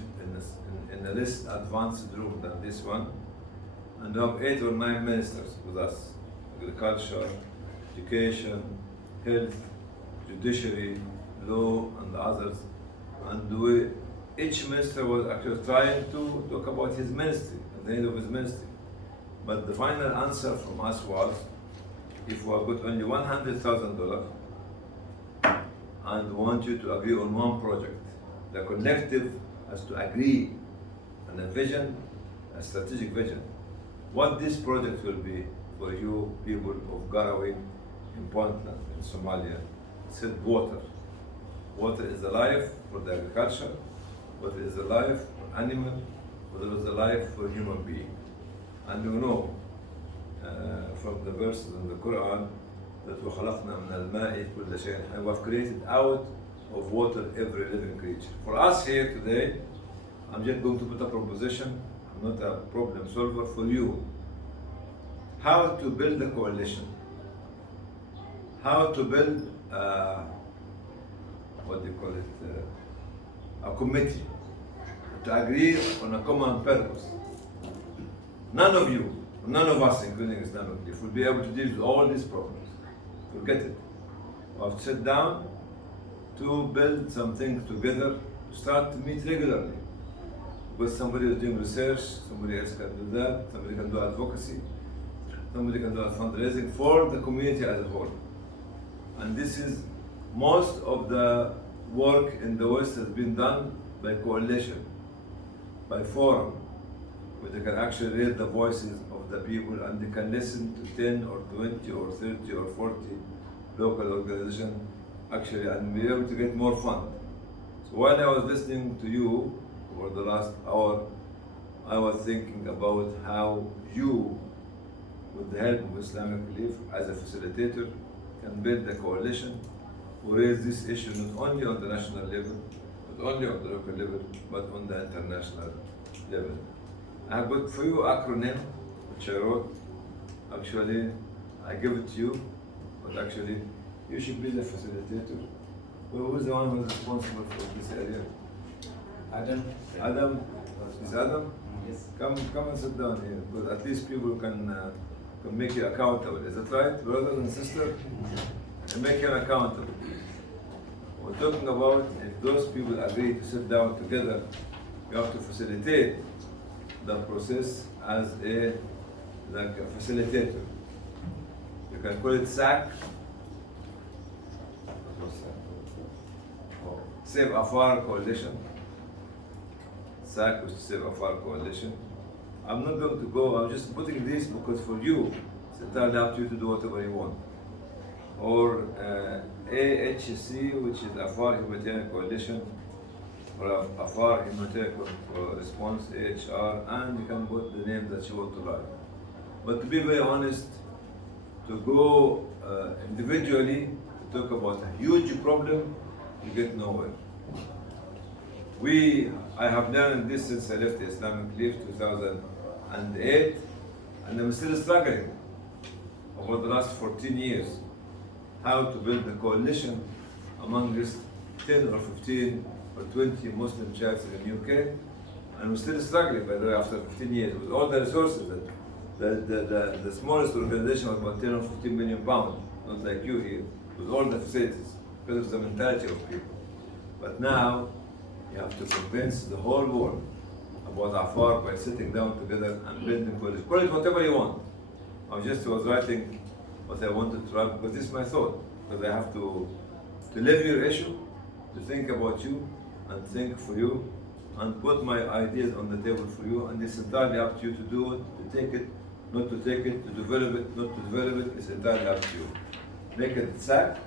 in a less advanced room than this one, and we have 8 or 9 ministers with us: agriculture, education, health, judiciary, law, and others. And each minister was actually trying to talk about his ministry, at the end of his ministry. But the final answer from us was, if we have got only $100,000 and want you to agree on one project, the collective has to agree on a vision, a strategic vision. What this project will be for you people of Garawi in Puntland, in Somalia, said water. Water is the life for the agriculture, water is the life for animal, water is the life for human being. And you know from the verses in the Quran that وَخَلَقْنَا مِنَ الْمَاءِ كُلَّ شَيْءٍ, and we have created out of water every living creature. For us here today, I'm just going to put a proposition, I'm not a problem solver for you. How to build a coalition, how to build what do you call it, a committee to agree on a common purpose. None of you, none of us, including Islamic Relief, will be able to deal with all these problems. Forget it. We have to sit down to build something together, start to meet regularly. Because somebody is doing research, somebody else can do that, somebody can do advocacy. somebody can do a fundraising for the community as a whole. And this is, most of the work in the West has been done by coalition, by forum, where they can actually raise the voices of the people and they can listen to 10 or 20 or 30 or 40 local organizations actually, and be able to get more fund. So when I was listening to you over the last hour, I was thinking about how you, with the help of Islamic Relief, as a facilitator, can build a coalition who raise this issue not only on the national level, not only on the local level, but on the international level. I have got for you acronym, which I wrote. Actually, I give it to you, but actually, you should be the facilitator. Who is the one who is responsible for this area? Adam. Adam? Is Adam? Yes. Come and sit down here, because at least people can make you accountable. Is that right, brother and sister? And make you accountable. We're talking about if those people agree to sit down together, you have to facilitate the process as a facilitator. You can call it SAC. Save Afar Coalition. SAC, which is Save Afar Coalition. I'm not going to go, I'm just putting this because for you, it's entirely up to you to do whatever you want. Or AHC, which is Afar Humanitarian Coalition, or Afar Humanitarian Response, AHR, and you can put the name that you want to write. But to be very honest, to go individually to talk about a huge problem, you get nowhere. I have learned this since I left the Islamic Relief 2008, and I'm still struggling over the last 14 years how to build a coalition among just 10 or 15 or 20 Muslim churches in the UK, and we're still struggling, by the way, after 15 years with all the resources. The smallest organization was about 10 or 15 million pounds, not like you here, with all the facilities, because of the mentality of people. But now, you have to convince the whole world about Afar by sitting down together and building coalition. Call it whatever you want. I was writing what I wanted to write because this is my thought. Because I have to live your issue, to think about you, and think for you, and put my ideas on the table for you, and it's entirely up to you to do it, to take it, not to take it, to develop it, not to develop it, it's entirely up to you. Make it SAC,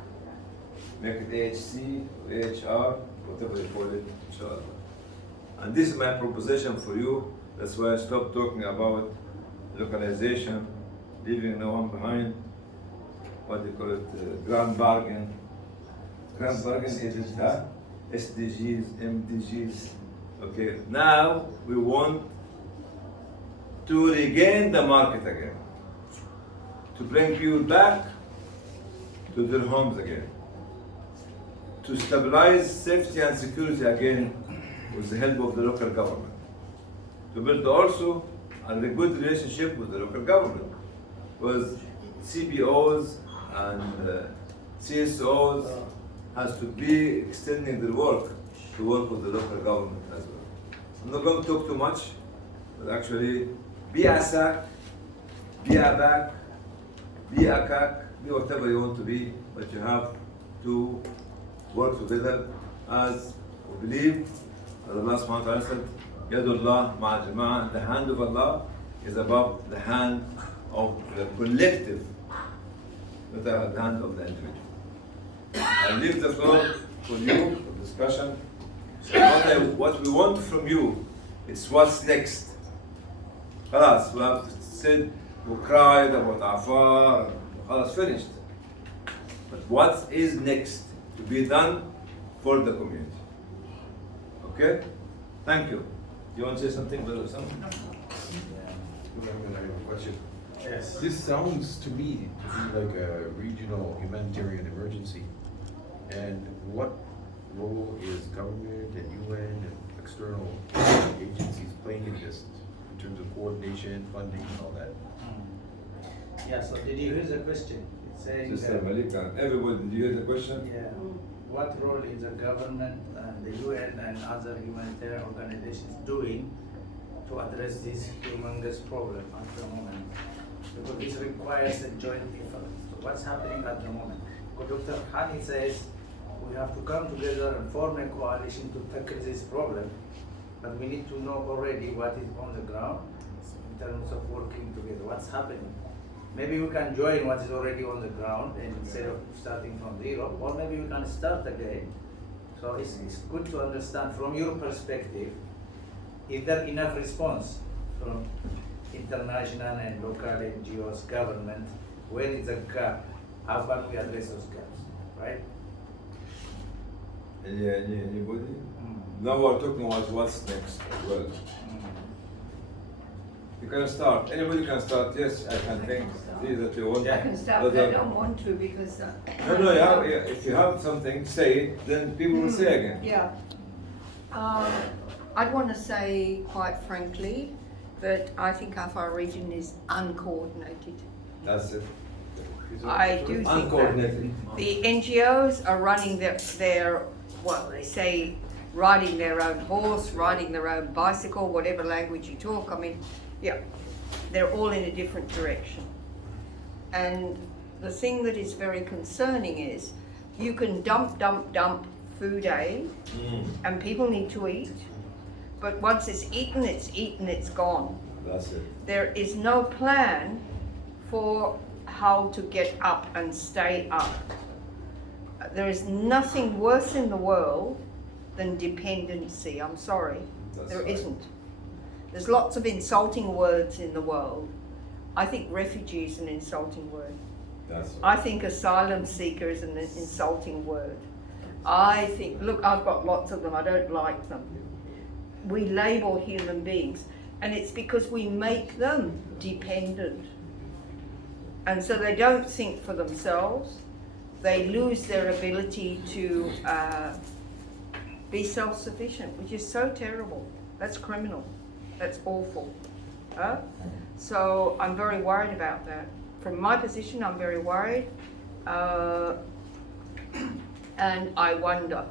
make it AHC, AHR, whatever you call it, inshallah. And this is my proposition for you. That's why I stopped talking about localization, leaving no one behind. What do you call it? Grand bargain. Grand bargain is it that? SDGs, MDGs. Okay, now we want to regain the market again, to bring people back to their homes again, to stabilize safety and security again with the help of the local government, to build also a good relationship with the local government, with CBOs and CSOs has to be extending their work to work with the local government as well. I'm not going to talk too much, but actually be a SAC, be a BAC, be a CAC, be whatever you want to be, but you have to work together as we believe, as Allah subhanahu wa ta'ala said, Yadullah ma'al the hand of Allah is above the hand of the collective, not the hand of the individual. I leave the floor for you for discussion. So what we want from you is what's next. Khalas, we have said, we cried about Afar, khalas, finished. But what is next to be done for the community? Okay? Thank you. You want to say something, Brother Sam? I'm going to have a question. Yes. This sounds to me to be like a regional humanitarian emergency. And what role is government and UN and external agencies playing in this in terms of coordination, funding, and all that? Yeah, so did you hear the question? It's saying Sister Malika, everybody, did you hear the question? yeah, what role is the government and the UN and other humanitarian organizations doing to address this humongous problem at the moment? because this requires a joint effort. So what's happening at the moment? Because Dr. Hani says we have to come together and form a coalition to tackle this problem, but we need to know already what is on the ground in terms of working together. What's happening? Maybe we can join what is already on the ground and instead of starting from zero, or maybe we can start again. So it's good to understand from your perspective, is there enough response from international and local NGOs, government? Where is the gap? How can we address those gaps, right? Anybody? Now we're talking about what's next as well. You can start. Anybody can start. Yes, I can think. See that you want. I can start, but I don't want to because. No, yeah, if you have something, say it, then people will say again. Yeah. I'd want to say, quite frankly, that I think Afar region is uncoordinated. That's it. I do think Uncoordinated. that the NGOs are running their well, they say riding their own horse, riding their own bicycle, whatever language you talk. I mean, yeah, they're all in a different direction. And the thing that is very concerning is you can dump food aid and people need to eat, but once it's eaten, it's gone. That's it. There is no plan for how to get up and stay up. There is nothing worse in the world than dependency. I'm sorry. There isn't. There's lots of insulting words in the world. I think refugee is an insulting word. I think asylum seeker is an insulting word. I think, look, I've got lots of them, I don't like them. We label human beings, and it's because we make them dependent. And so they don't think for themselves. They lose their ability to be self-sufficient, which is so terrible. That's criminal. That's awful. So I'm very worried about that. From my position, I'm very worried. And I wonder,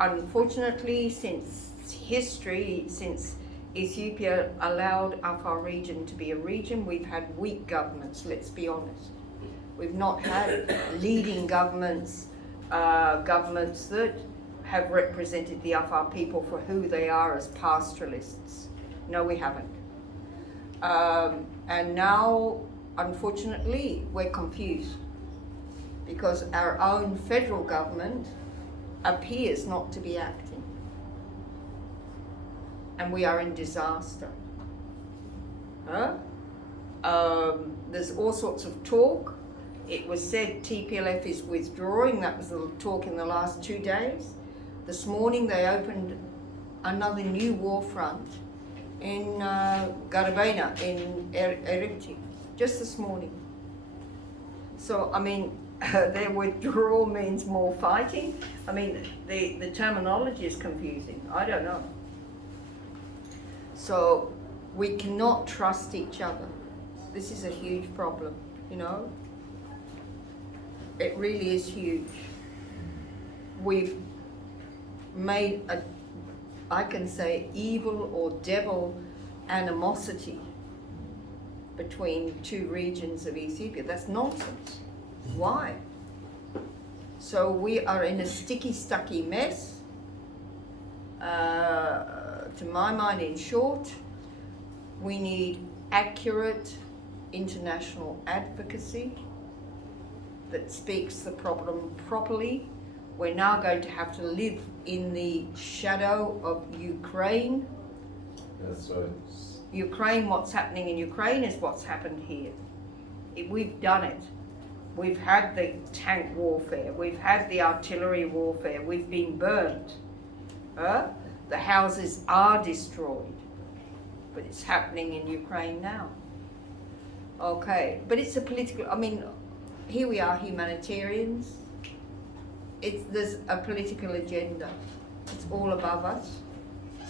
unfortunately, since history, since Ethiopia allowed Afar region to be a region, we've had weak governments, let's be honest. We've not had leading governments, governments that have represented the Afar people for who they are as pastoralists. No, we haven't. And now, unfortunately, we're confused because our own federal government appears not to be acting. And we are in disaster. There's all sorts of talk. It was said TPLF is withdrawing. That was the talk in the last 2 days. This morning they opened another new war front in Garabena, in Eritrea, just this morning. So, I mean, their withdrawal means more fighting. I mean, the terminology is confusing. I don't know. So, we cannot trust each other. This is a huge problem, you know? It really is huge. We've made a, I can say, evil or devil animosity between two regions of Ethiopia. That's nonsense. Why? So we are in a sticky, stucky mess. To my mind, in short, we need accurate international advocacy that speaks the problem properly. We're now going to have to live in the shadow of Ukraine. That's right. Ukraine, what's happening in Ukraine is what's happened here. We've done it. We've had the tank warfare. We've had the artillery warfare. We've been burnt. The houses are destroyed. But it's happening in Ukraine now. Okay, but it's a political, I mean, here we are, humanitarians. There's a political agenda. It's all above us.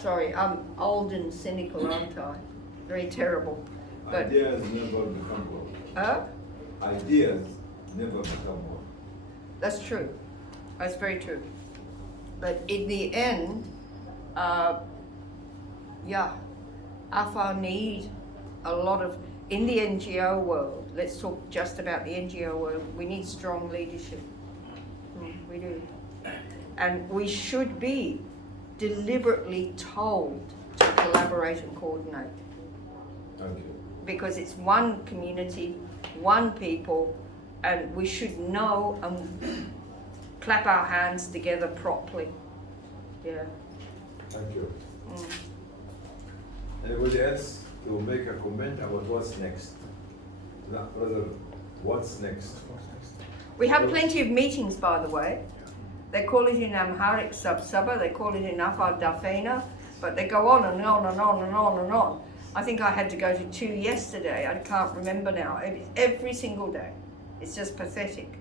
Sorry, I'm old and cynical, aren't I? Very terrible. But ideas never become war. Ideas never become war. That's true. That's very true. But in the end, Afar need a lot of, in the NGO world, let's talk just about the NGO world, we need strong leadership. We do. And we should be deliberately told to collaborate and coordinate. Thank you. Because it's one community, one people, and we should know and clap our hands together properly. Yeah. Thank you. Anybody else to make a comment about what's next? No, brother, what's next? We have plenty of meetings, by the way. They call it in Amharic Sub-Saba, they call it in Afar Dafena, but they go on and on and on and on and on. I think I had to go to 2 yesterday, I can't remember now. Every single day. It's just pathetic.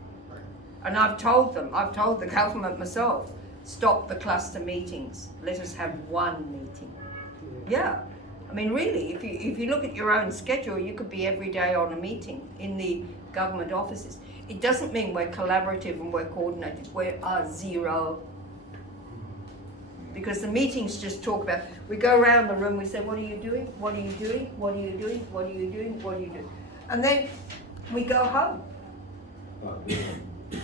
And I've told the government myself, stop the cluster meetings. Let us have one meeting. Yeah. I mean, really, if you look at your own schedule, you could be every day on a meeting in the government offices. It doesn't mean we're collaborative and we're coordinated. We are zero. Because the meetings just talk about, we go around the room, we say, what are you doing? What are you doing? What are you doing? What are you doing? What are you doing? And then we go home.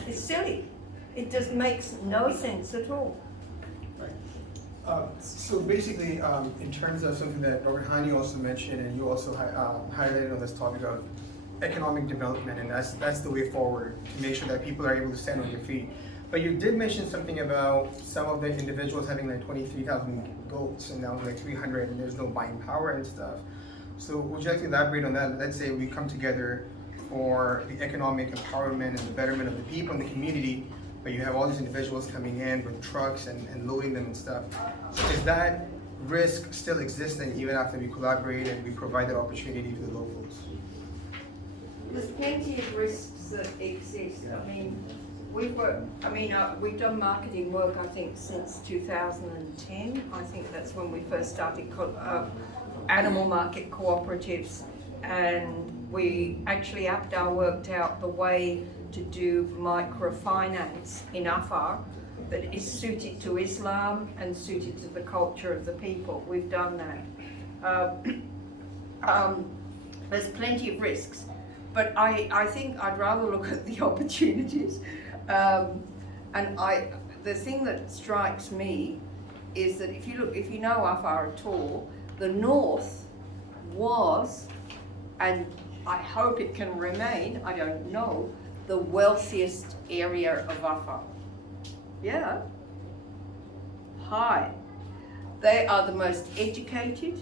It's silly. It just makes no sense at all. So basically, in terms of something that Dr. Hani also mentioned, and you also highlighted on this topic of economic development, and that's the way forward to make sure that people are able to stand on their feet. But you did mention something about some of the individuals having like 23,000 goats and now like 300, and there's no buying power and stuff. So would you like to elaborate on that? Let's say we come together for the economic empowerment and the betterment of the people in the community, but you have all these individuals coming in with trucks and loading them and stuff. So is that risk still existing even after we collaborate and we provide that opportunity to the locals? There's plenty of risks that exist. I mean, we've done marketing work, I think, since 2010. I think that's when we first started animal market cooperatives, and we actually worked out the way to do microfinance in Afar that is suited to Islam and suited to the culture of the people. We've done that. There's plenty of risks, but I think I'd rather look at the opportunities. The thing that strikes me is that if you know Afar at all, the north was, and I hope it can remain, I don't know, the wealthiest area of Afar. Yeah. High. They are the most educated.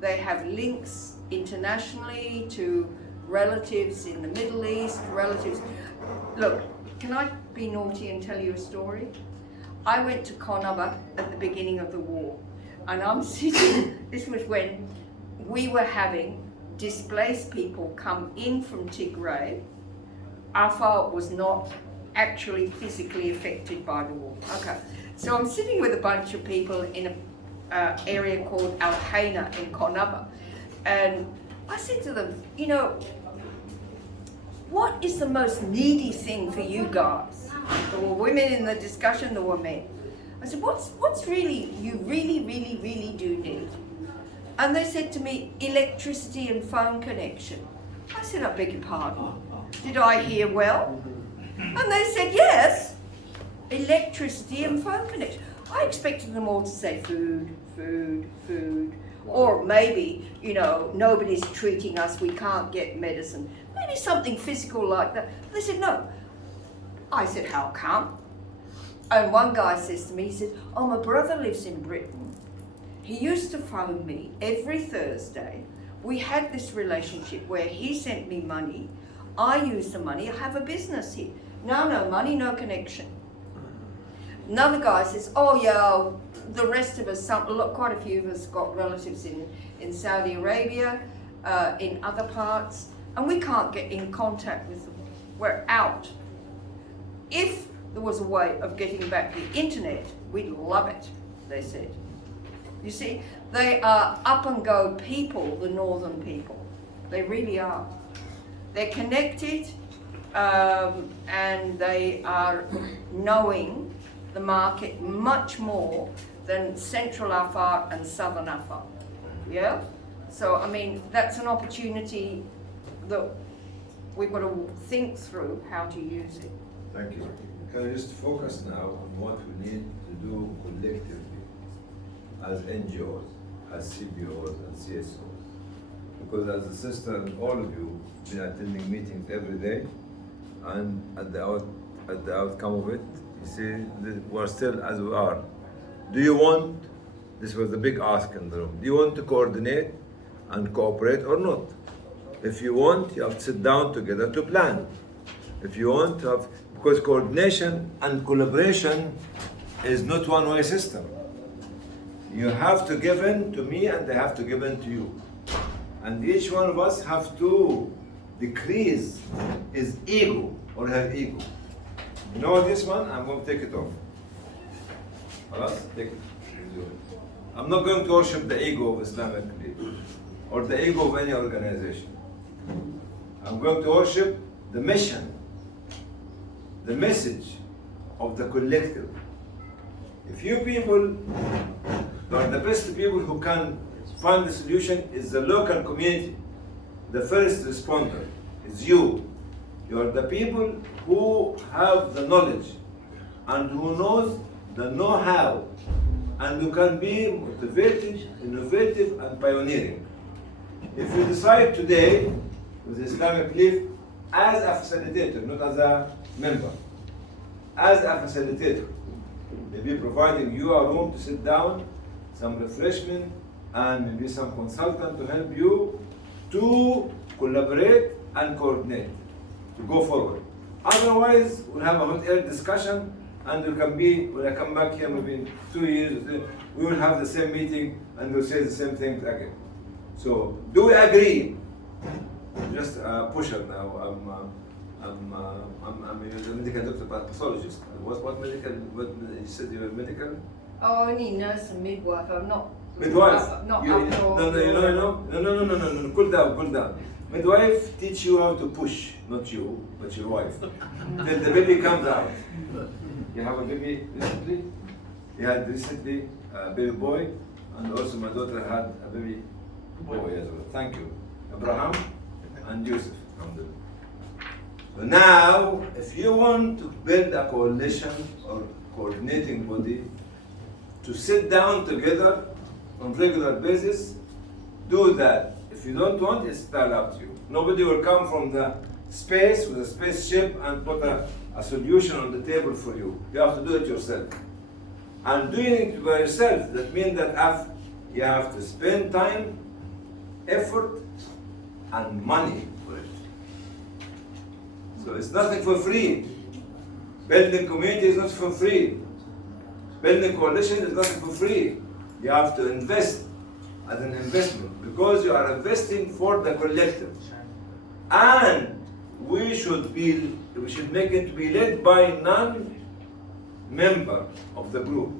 They have links internationally to relatives in the Middle East, relatives. Look, can I be naughty and tell you a story? I went to Konaba at the beginning of the war, and I'm sitting, this was when we were having displaced people come in from Tigray. Afar was not actually physically affected by the war. Okay, so I'm sitting with a bunch of people in an area called Al Haina in Konaba, and I said to them, you know, what is the most needy thing for you guys? There were women in the discussion, there were men. I said, what's really, you really do need? And they said to me, electricity and phone connection. I said, I beg your pardon. Did I hear well? And they said, yes, electricity and phone connection. I expected them all to say food, or maybe, you know, nobody's treating us, we can't get medicine. Maybe something physical like that. They said, no. I said, how come? And one guy says to me, he said, oh, my brother lives in Britain. He used to phone me every Thursday. We had this relationship where he sent me money. I used the money. I have a business here. No money, no connection. Another guy says, oh yeah, the rest of us, quite a few of us got relatives in Saudi Arabia, in other parts, and we can't get in contact with them. We're out. If there was a way of getting back the internet, we'd love it, they said. You see, they are up and go people, the northern people. They really are. They're connected, and they are knowing the market much more than Central Afar and Southern Afar. Yeah? So, I mean, that's an opportunity that we've got to think through how to use it. Thank you. Can I just focus now on what we need to do collectively as NGOs, as CBOs and CSOs? Because as a sister and all of you been attending meetings every day, and at the outcome of it, you see, we're still as we are. Do you want, this was the big ask in the room, do you want to coordinate and cooperate or not? If you want, you have to sit down together to plan. If you want to have, because coordination and collaboration is not one-way system. You have to give in to me and I have to give in to you. And each one of us have to decrease his ego or her ego. You know this one? I'm going to take it off. Take it. I'm not going to worship the ego of Islamic people or the ego of any organization. I'm going to worship the mission, the message of the collective. If you people are the best people who can find the solution, is the local community. The first responder is you. You are the people who have the knowledge and who knows the know-how and who can be motivated, innovative and pioneering. If you decide today with Islamic belief as a facilitator, not as a member, as a facilitator, maybe providing you a room to sit down, some refreshment, and maybe some consultant to help you to collaborate and coordinate, to go forward. Otherwise, we'll have a hot air discussion, and it can be, when I come back here maybe in 2 years, we will have the same meeting and we'll say the same thing again. So, do we agree? Just a pusher now. I'm a medical doctor, pathologist. What medical? What you said you were medical? Oh, only nurse and midwife. I'm not. Midwife. Not No. Cool down. Midwife teach you how to push, not you, but your wife. Till the baby comes out. You have a baby recently? You had recently a baby boy, and also my daughter had a baby boy as well. Thank you. Abraham and Yusuf. But now, if you want to build a coalition or coordinating body to sit down together on regular basis, do that. If you don't want, it's entirely up to you. Nobody will come from the space with a spaceship and put a solution on the table for you. You have to do it yourself. And doing it by yourself, that means that you have to spend time, effort, and money for it. So it's nothing for free. Building community is not for free. Building coalition is nothing for free. You have to invest as an investment because you are investing for the collective. And we should make it to be led by non-member of the group.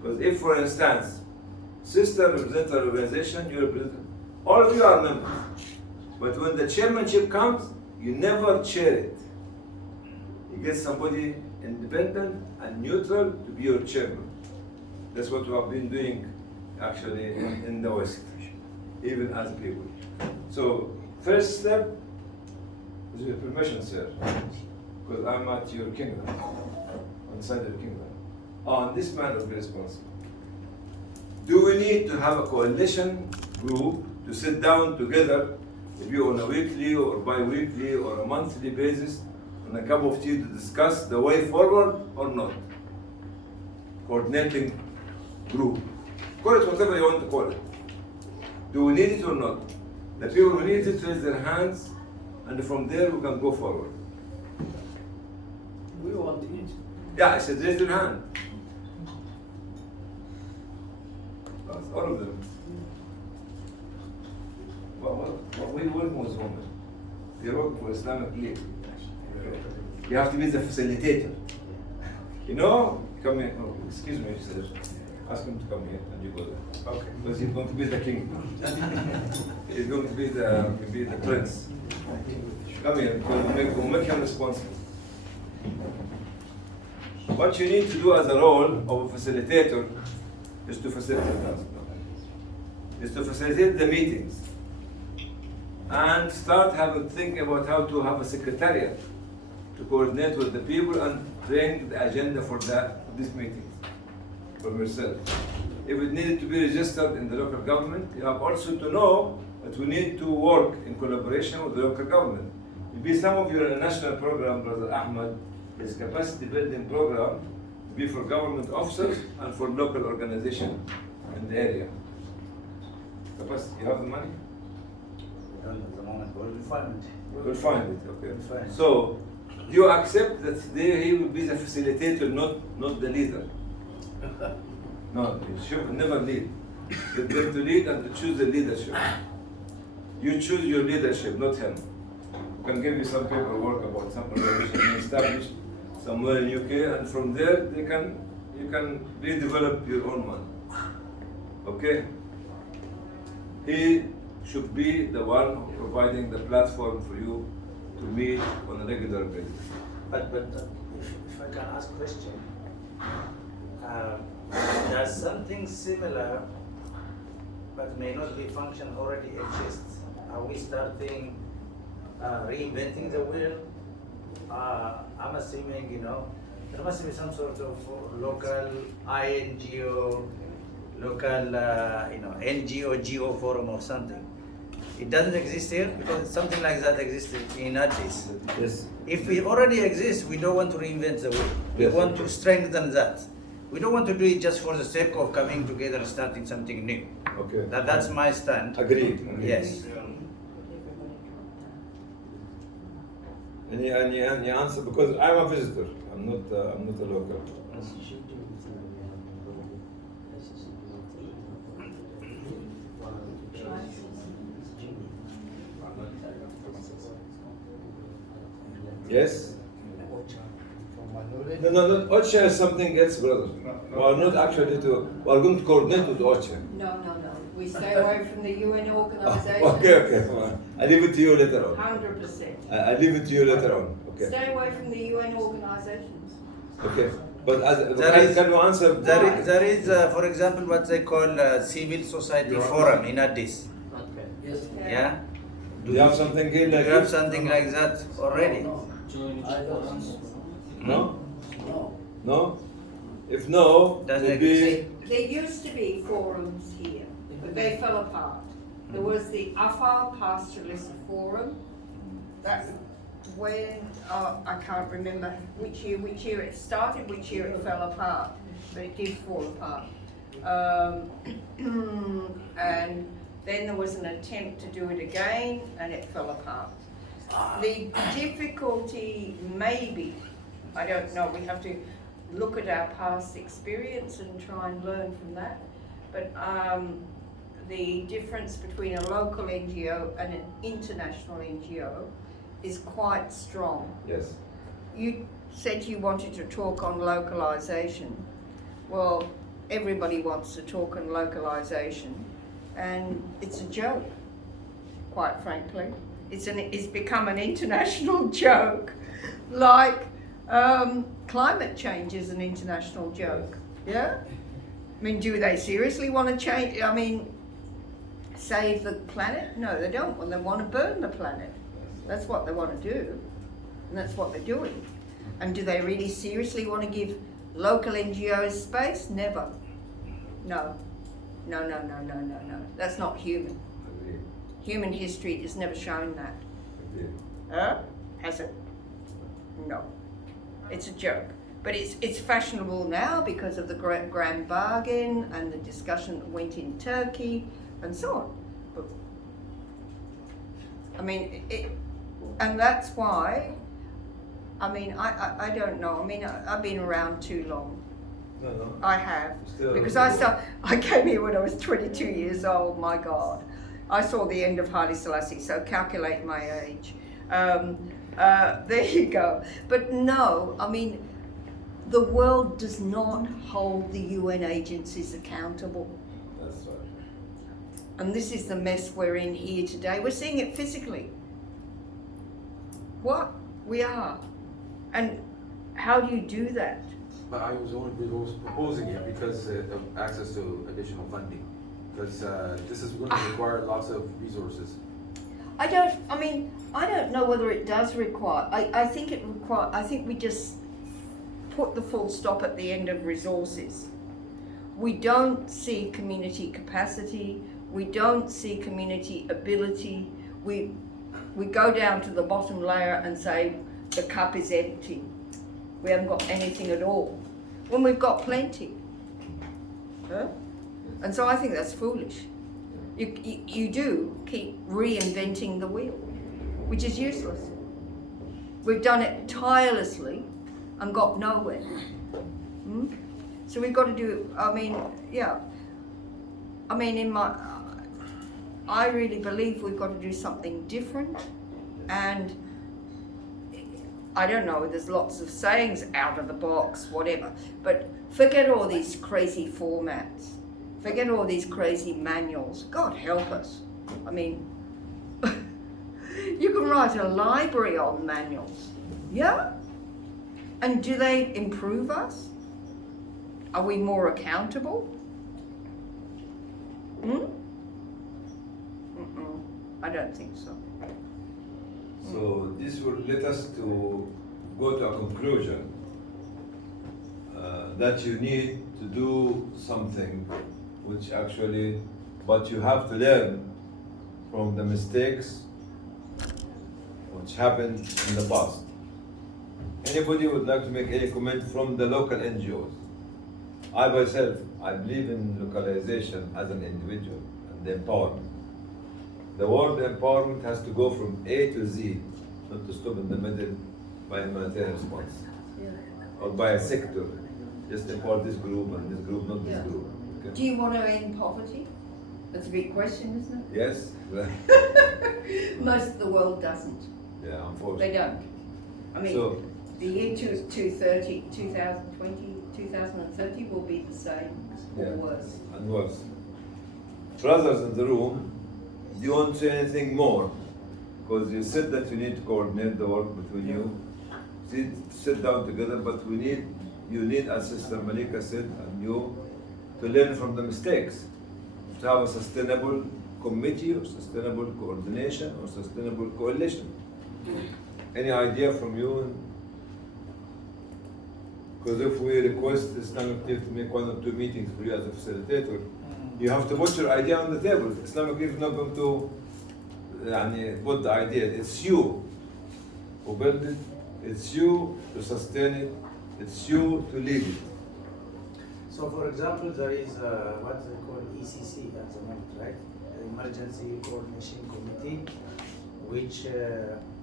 Because if, for instance, sister represents an organization, you represent, all of you are members. But when the chairmanship comes, you never chair it. You get somebody independent and neutral to be your chairman. That's what we have been doing actually in the West, even as people. So, first step is your permission, sir, because I'm at your kingdom, on the side of your kingdom. On this man will be responsible. Do we need to have a coalition group to sit down together, maybe on a weekly or bi-weekly or a monthly basis, on a cup of tea to discuss the way forward or not? Coordinating group. Call it whatever you want to call it. Do we need it or not? The people who need it raise their hands, and from there we can go forward. We want it. Yeah, I said raise your hand. All of them. What we working with women. You're working for Islamic League. You have to be the facilitator. You know? Come here. Oh, excuse me, sir. Ask him to come here and you go there. Okay. Because he's going to be the king. He's going to be the prince. Come here, because we'll make him responsible. What you need to do as a role of a facilitator is to facilitate us. is to facilitate the meetings and start thinking about how to have a secretariat to coordinate with the people and bring the agenda for these meetings from yourself. If it needed to be registered in the local government, you have also to know that we need to work in collaboration with the local government. Maybe some of you in a national program, Brother Ahmed, is capacity building program to be for government officers and for local organization in the area. Capacity, you have the money? At the moment, we'll find it. We'll find it, okay. We'll find it. So, you accept that he will be the facilitator, not the leader? No, you should never lead. Get them to lead and to choose the leadership. You choose your leadership, not him. We can give you some paperwork about some organization established somewhere in UK, and from there you can redevelop your own one. Okay? He should be the one providing the platform for you to meet on a regular basis. But if I can ask a question, does something similar but may not be function already exists? Are we starting reinventing the wheel? I'm assuming, there must be some sort of local INGO, local, NGO, GO forum or something. It doesn't exist here because something like that existed in Addis. Yes. If we already exist, we don't want to reinvent the wheel. We Yes. want to strengthen that. We don't want to do it just for the sake of coming together and starting something new. Okay. That's my stand. Agreed. Yes. Any answer? Because I'm a visitor. I'm not a local. Yes? No, not OCHA is something else, brother. We are not actually we are going to coordinate with OCHA. No. We stay away from the UN organization. Okay. I leave it to you later on. 100%. I leave it to you later on. Okay. Stay away from the UN organizations. Okay. But can you answer? There is, for example, what they call civil society forum in Addis. Okay. Yes. Yeah? Do you have something here Do like you have this? something like that already? No? No? If no, Doesn't maybe... There used to be forums here, but they fell apart. There was the Afar Pastoralist Forum. That's when, I can't remember which year it started, which year it fell apart, but it did fall apart. And then there was an attempt to do it again, and it fell apart. The difficulty maybe, I don't know, we have to look at our past experience and try and learn from that. But the difference between a local NGO and an international NGO is quite strong. Yes. You said you wanted to talk on localization. Well, everybody wants to talk on localization, and it's a joke, quite frankly. It's become an international joke, like climate change is an international joke. Yeah? I mean, do they seriously want to change? I mean, save the planet? No, they don't. Well, they want to burn the planet. That's what they want to do, and that's what they're doing. And do they really seriously want to give local NGOs space? Never. No. That's not human. Human history has never shown that. Has it? No. It's a joke. But it's fashionable now because of the grand bargain and the discussion that went in Turkey and so on. But, I mean, and that's why, I mean, I don't know. I mean, I've been around too long. No. I have. Still Because I came here when I was 22 years old, my God. I saw the end of Haile Selassie, so calculate my age. There you go. But no, I mean, the world does not hold the UN agencies accountable. That's right. And this is the mess we're in here today. We're seeing it physically. What? We are. And how do you do that? But I was only proposing it because of access to additional funding. Because this is going to require lots of resources. I don't know whether it does require, I think we just put the full stop at the end of resources. We don't see community capacity, we don't see community ability, we go down to the bottom layer and say the cup is empty. We haven't got anything at all, when we've got plenty. Huh? And so I think that's foolish. You do keep reinventing the wheel, which is useless. We've done it tirelessly and got nowhere. So we've got to do, I really believe we've got to do something different. And I don't know, there's lots of sayings, out of the box, whatever, but forget all these crazy formats. Forget all these crazy manuals. God help us. I mean, you can write a library on manuals. Yeah? And do they improve us? Are we more accountable? I don't think so. So this will let us to go to a conclusion that you need to do something which actually, but you have to learn from the mistakes which happened in the past. Anybody would like to make any comment from the local NGOs? I myself, I believe in localization as an individual and empowerment. The word empowerment has to go from A to Z, not to stop in the middle by humanitarian response or by a sector. Just empower this group and this group, not this group. Okay? Do you want to end poverty? That's a big question, isn't it? Yes. Most of the world doesn't. Yeah, unfortunately. They don't. I mean, so, the year 2030 will be the same or worse. And worse. Brothers in the room, do you want to say anything more? Because you said that you need to coordinate the work between you. Sit down together, but you need, as Sister Malika said, and you, to learn from the mistakes. To have a sustainable committee or sustainable coordination or sustainable coalition. Any idea from you? Because if we request Islamic League to make 1 or 2 meetings for you as a facilitator, you have to put your idea on the table. Islamic League is not going to put the idea. It's you who build it, it's you to sustain it, it's you to lead it. So for example, there is what they call ECC at the moment, right? Emergency Coordination Committee, which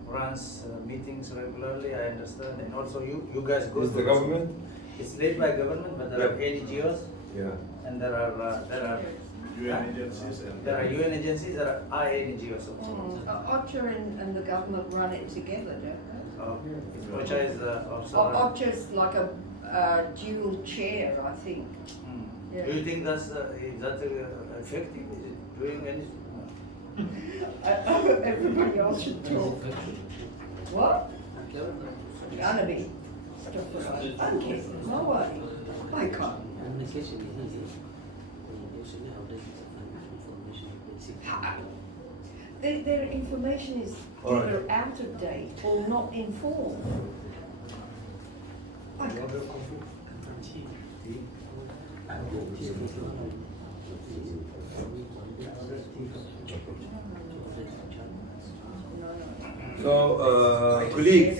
runs meetings regularly, I understand, and also you guys go Is to the government? It's led by government, but there are NGOs, and there are UN agencies, and there are UN agencies, there are NGOs also. OCHA and the government run it together, don't they? OCHA is also. OCHA's like a dual chair, I think. Yeah. Do you think that's is that effective? Is it doing anything? Everybody else should talk. What? Gonna be. I'm kidding. No way. I can't. Their information is either out of date or not informed. I can't. So, colleagues,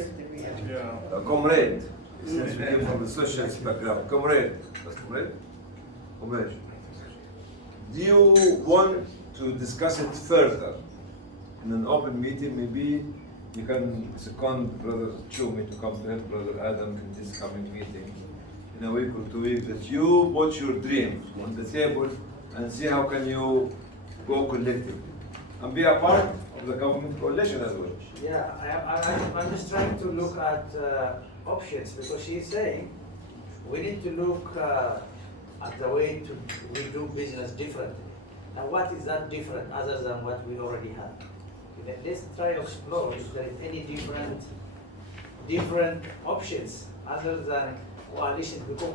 comrade, since we came from the social background, comrade, do you want to discuss it further in an open meeting? Maybe you can second Brother Chumi to come to help Brother Adam in this coming meeting in a week or 2 weeks, that you put your dreams on the table and see how can you go collectively and be a part of the government coalition as well. Yeah, I'm just trying to look at options, because she's saying we need to look at the way we do business differently. And what is that different other than what we already have? Let's try to explore if there is any different options other than coalition, because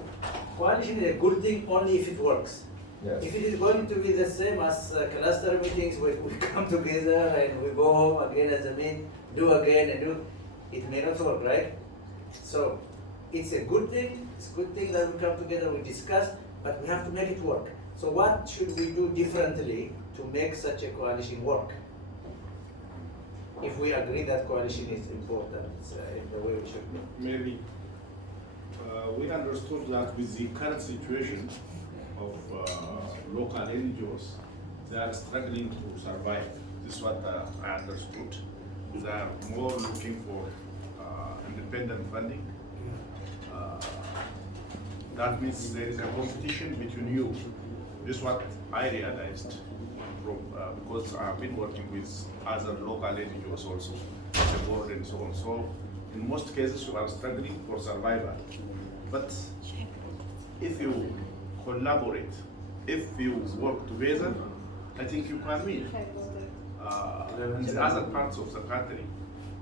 coalition is a good thing only if it works. Yes. If it is going to be the same as cluster meetings, where we come together and we go home again as a meet, do again and do, it may not work, right? So it's a good thing. It's a good thing that we come together, we discuss, but we have to make it work. So what should we do differently to make such a coalition work? If we agree that coalition is important in the way we should be. Maybe we understood that with the current situation of local NGOs, they are struggling to survive. This is what I understood. They are more looking for independent funding. That means there is a competition between you. This is what I realized from, because I've been working with other local NGOs also, the board and so on. So in most cases, you are struggling for survival. But if you collaborate, if you work together, I think you can win. In the other parts of the country,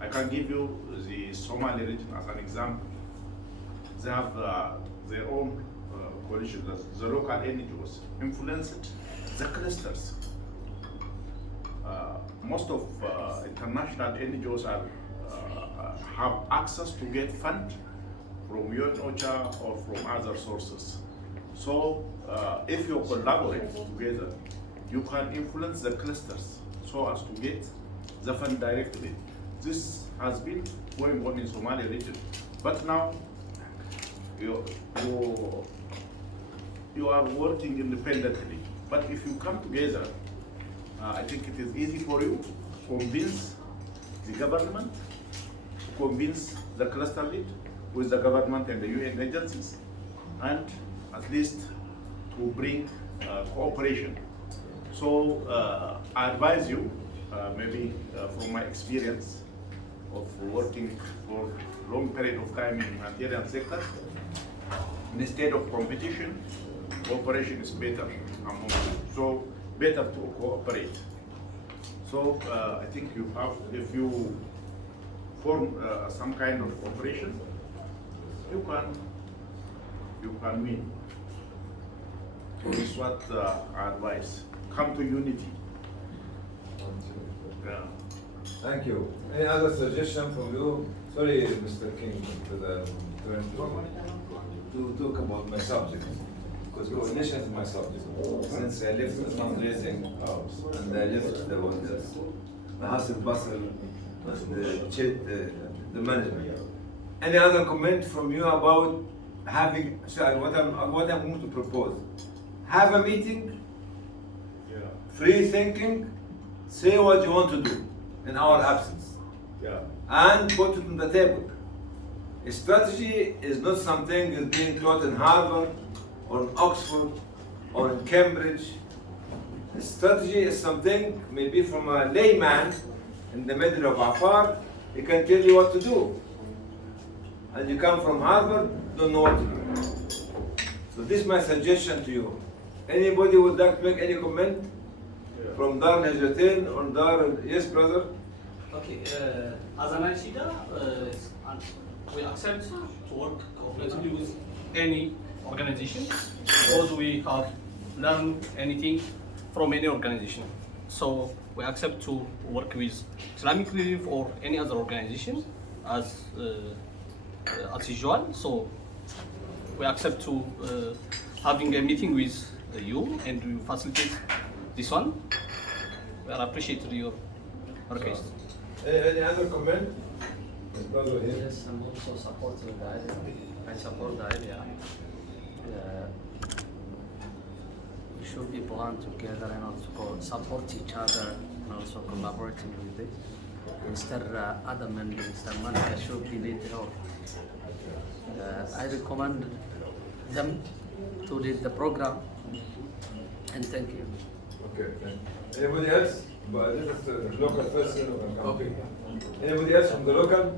I can give you the Somali region as an example. They have their own coalition, the local NGOs influenced the clusters. Most of international NGOs have access to get funds from UN OCHA or from other sources. So if you collaborate together, you can influence the clusters so as to get the fund directly. This has been going on in Somali region, but now you are working independently. But if you come together, I think it is easy for you to convince the government, to convince the cluster lead with the government and the UN agencies, and at least to bring cooperation. So I advise you, maybe from my experience of working for a long period of time in the humanitarian sector, instead of competition, cooperation is better among you. So better to cooperate. So I think you have, if you form some kind of cooperation, you can win. So this is what I advise. Come to unity. Yeah. Thank you. Any other suggestion from you? Sorry, Mr. King, to talk about my subject, because coordination is my subject. Since I left the fundraising and I left the hustle bustle and the management. Any other comment from you about having, what I'm going to propose? Have a meeting, free thinking, say what you want to do in our absence, and put it on the table. A strategy is not something that's being taught in Harvard or in Oxford or in Cambridge. A strategy is something maybe from a layman in the middle of Afar, he can tell you what to do. And you come from Harvard, don't know what to do. So this is my suggestion to you. Anybody would like to make any comment? From Dar Najratin or Dar, yes brother? Okay, as an ICIDA, we accept to work cooperatively with any organization because we have learned anything from any organization. So we accept to work with Islamic Relief or any other organization as usual. So we accept to having a meeting with you and we facilitate this one. We appreciate your request. Any other comment? Yes, I'm also supporting the idea. I support the idea. We should be bound together and also support each other and also collaborating with it. Mr. Adam and Mr. Manika should be lead help. I recommend them to lead the program and thank you. Okay, thank you. Anybody else? But this is the local person. Okay. Anybody else from the local?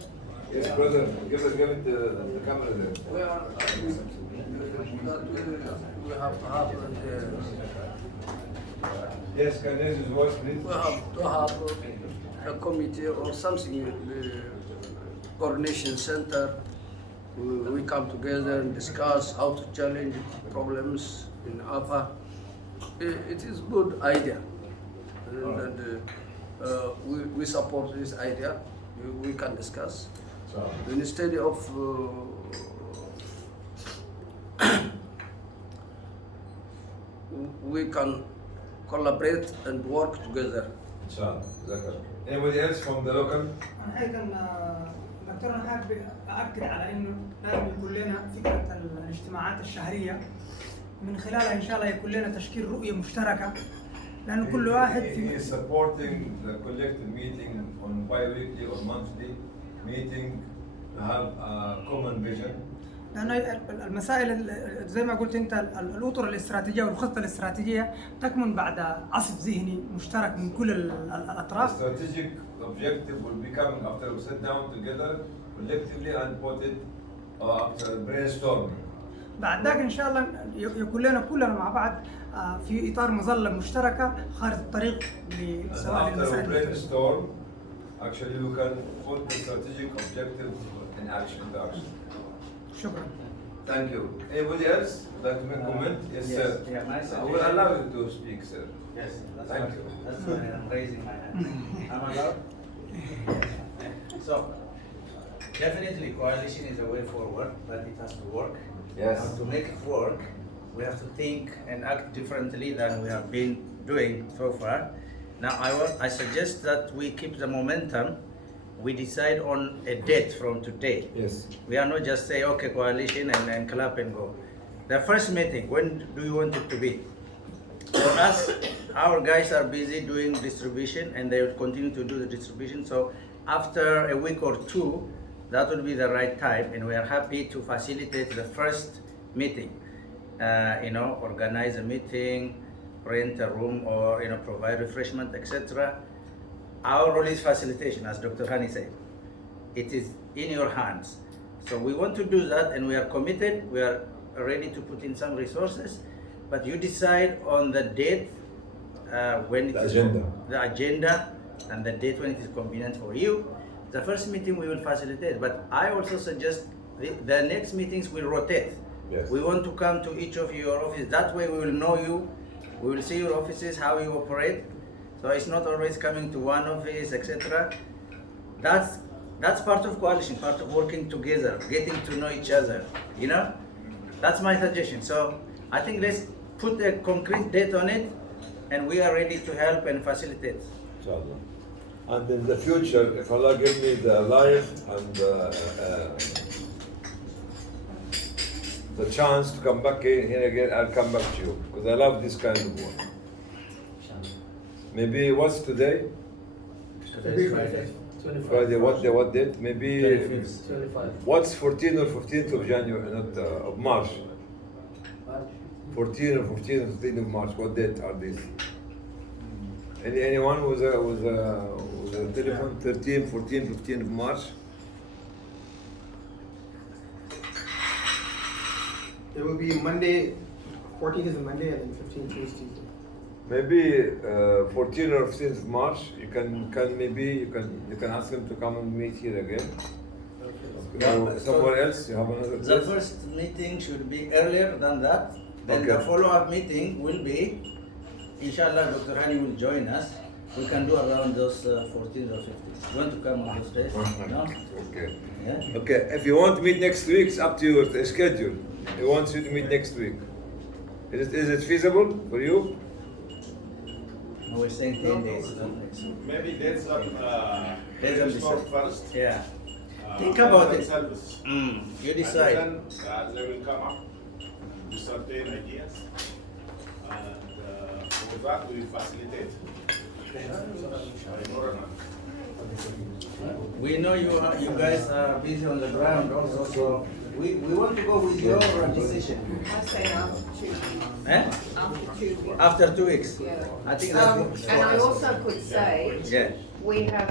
Yes, brother. Give it the camera there. We have to have yes, can you raise his voice, please? we have to have a committee or something, the coordination center. We come together and discuss how to challenge problems in Afar it is good idea, and we support this idea. We can discuss. Instead of we can collaborate and work together. Anybody else from the local? أنا أيضا دكتور أنا حابب أأكد على إنه لازم يكون لنا فكرة الاجتماعات الشهرية من خلالها إن شاء الله يكون لنا تشكيل رؤية مشتركة لأنه كل واحد He is supporting the collective meeting on bi-weekly or monthly meeting to have a common vision. لأن المسائل زي ما قلت أنت الأطر الاستراتيجية والخطة الاستراتيجية تكمن بعد عصف ذهني مشترك من كل الأطراف. The strategic objective will be coming after we sit down together collectively and put it after brainstorming. بعد ذاك إن شاء الله يكون لنا كلنا مع بعض في إطار مظلة مشتركة خارج الطريق لسواء After we brainstorm, actually we can put the strategic objective in action. شكرا. Thank you. Anybody else like to make comment? Yes, sir. Yeah, myself. I will allow you to speak, sir. Yes, Thank you. That's why I'm raising my hand. I'm allowed? So, definitely coalition is a way forward, but it has to work. Yes. And to make it work, we have to think and act differently than we have been doing so far. Now, I suggest that we keep the momentum. We decide on a date from today. Yes. We are not just say, okay, coalition and clap and go. The first meeting, when do you want it to be? For us, our guys are busy doing distribution and they will continue to do the distribution. So after a week or two, that will be the right time, and we are happy to facilitate the first meeting. Organize a meeting, rent a room, or provide refreshment, etc. Our role is facilitation, as Dr. Hani said. It is in your hands. So we want to do that, and we are committed. We are ready to put in some resources, but you decide on the date when it is the agenda and the date when it is convenient for you. The first meeting we will facilitate, but I also suggest the next meetings will rotate. Yes. We want to come to each of your offices. That way we will know you, we will see your offices, how you operate. So it's not always coming to one office, etc. That's part of coalition, part of working together, getting to know each other, That's my suggestion. So I think let's put a concrete date on it, and we are ready to help and facilitate. Inshallah. And in the future, if Allah give me the life and the chance to come back here again, I'll come back to you, because I love this kind of work. Maybe what's today? Today is Friday. 25. Friday, what date? Maybe 25. What's 14 or 15th of January, not of March? 14 or 15 or 15th of March, what date are these? Anyone with a telephone? 13, 14, 15 of March? It will be Monday, 14th is a Monday, and then 15th is Tuesday. Maybe 14 or 15th of March. You can ask him to come and meet here again. Okay. Somewhere else, you have another place? The first meeting should be earlier than that. Then the follow-up meeting will be, inshallah, Dr. Hani will join us. We can do around those 14th or 15th. You want to come on those days? No? Okay. Yeah? Okay. If you want to meet next week, it's up to your schedule. He wants you to meet next week. Is it feasible for you? No, we're saying 10 days. Maybe dates of December first. Yeah. Think about it. Service. You decide. And then they will come up with certain ideas, and with that we facilitate. We know you guys are busy on the ground also, so we want to go with your decision. I say after 2 weeks. Eh? After 2 weeks. After 2 weeks. Yeah. I think that works for And I us. also could say Yeah. we have